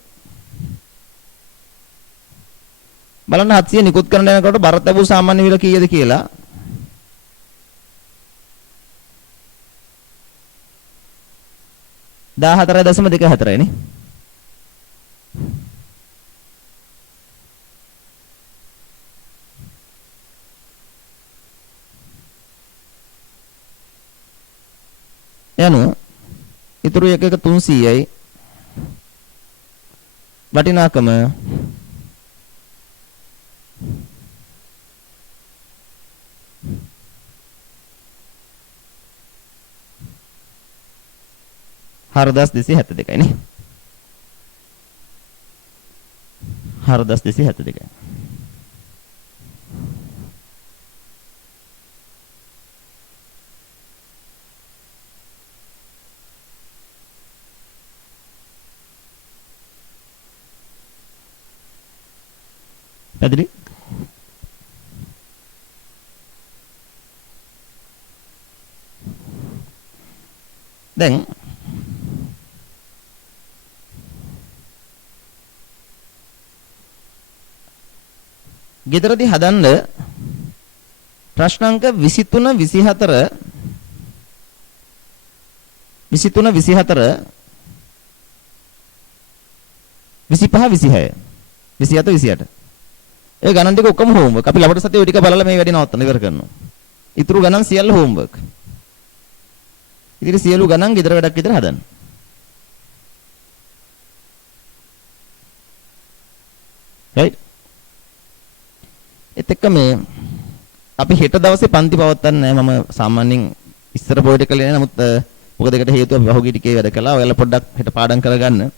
බලන්න 700 නිකුත් කරන්න යනකොට බර තැබූ සාමාන්‍ය මිල කීයද කියලා. $14.24 නේ. යනු ඉතුරු එකක 300යි වටිනාකම $4272යි නේ. 4272යි. පැහැදිලි? දැන් ගෙදරදී හදන්න ප්‍රශ්න අංක 23 24 23 24 25 26 27 28 ඒ ගණන් ටික ඔක්කොම හෝම්වර්ක්. අපි ලබන සතියේ ওই ටික බලලා මේ වැඩේ නවත්තන්න ඉවර කරනවා. ඉතුරු ගණන් සියල්ල හෝම්වර්ක්. ඉතින් සියලු ගණන් ගෙදර වැඩක් විතර හදන්න. right? ඒත් එක්ක මේ අපි හෙට දවසේ පන්ති පවත්වන්නේ නැහැ. මම සාමාන්‍යයෙන් ඉස්සර පොඩි කලේ නෑ. නමුත් මොකද ඒකට හේතුව අපි පහුගිය ටිකේ වැඩ කළා. ඔයාලා පොඩ්ඩක් හෙට පාඩම් කරගන්න.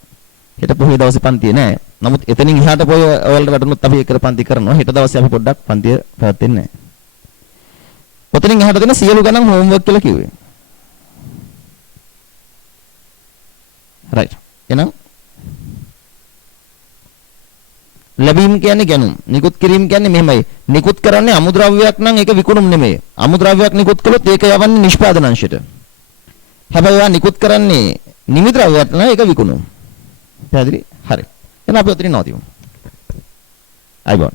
හෙට පොහේ දවසේ පන්තිය නෑ. නමුත් එතනින් එහාට පොය ඔයාලට වැටුනොත් අපි එකට පන්ති කරනවා. හෙට දවසේ අපි පොඩ්ඩක් පන්තිය පවත්වන්නේ නෑ. ඔතනින් එහාට දෙන සියලු ගණන් හෝම්වර්ක් කියලා කිව්වේ. right. එහෙනම් ලැබීම් කියන්නේ ගැනුම්. නිකුත් කිරීම කියන්නේ මෙහෙමයි. නිකුත් කරන්නේ අමුද්‍රව්‍යයක් නම් ඒක විකුණුම් නෙමෙයි. අමුද්‍රව්‍යයක් නිකුත් කළොත් ඒක යවන්නේ නිෂ්පාදන අංශයට. හැබැයි ඒවා නිකුත් කරන්නේ නිමි ද්‍රව්‍යයක් නම් ඒක විකුණුම්. පැහැදිලි? හරි. එහෙනම් අපි ඔතනින් නවතිමු. අයිබෝන්.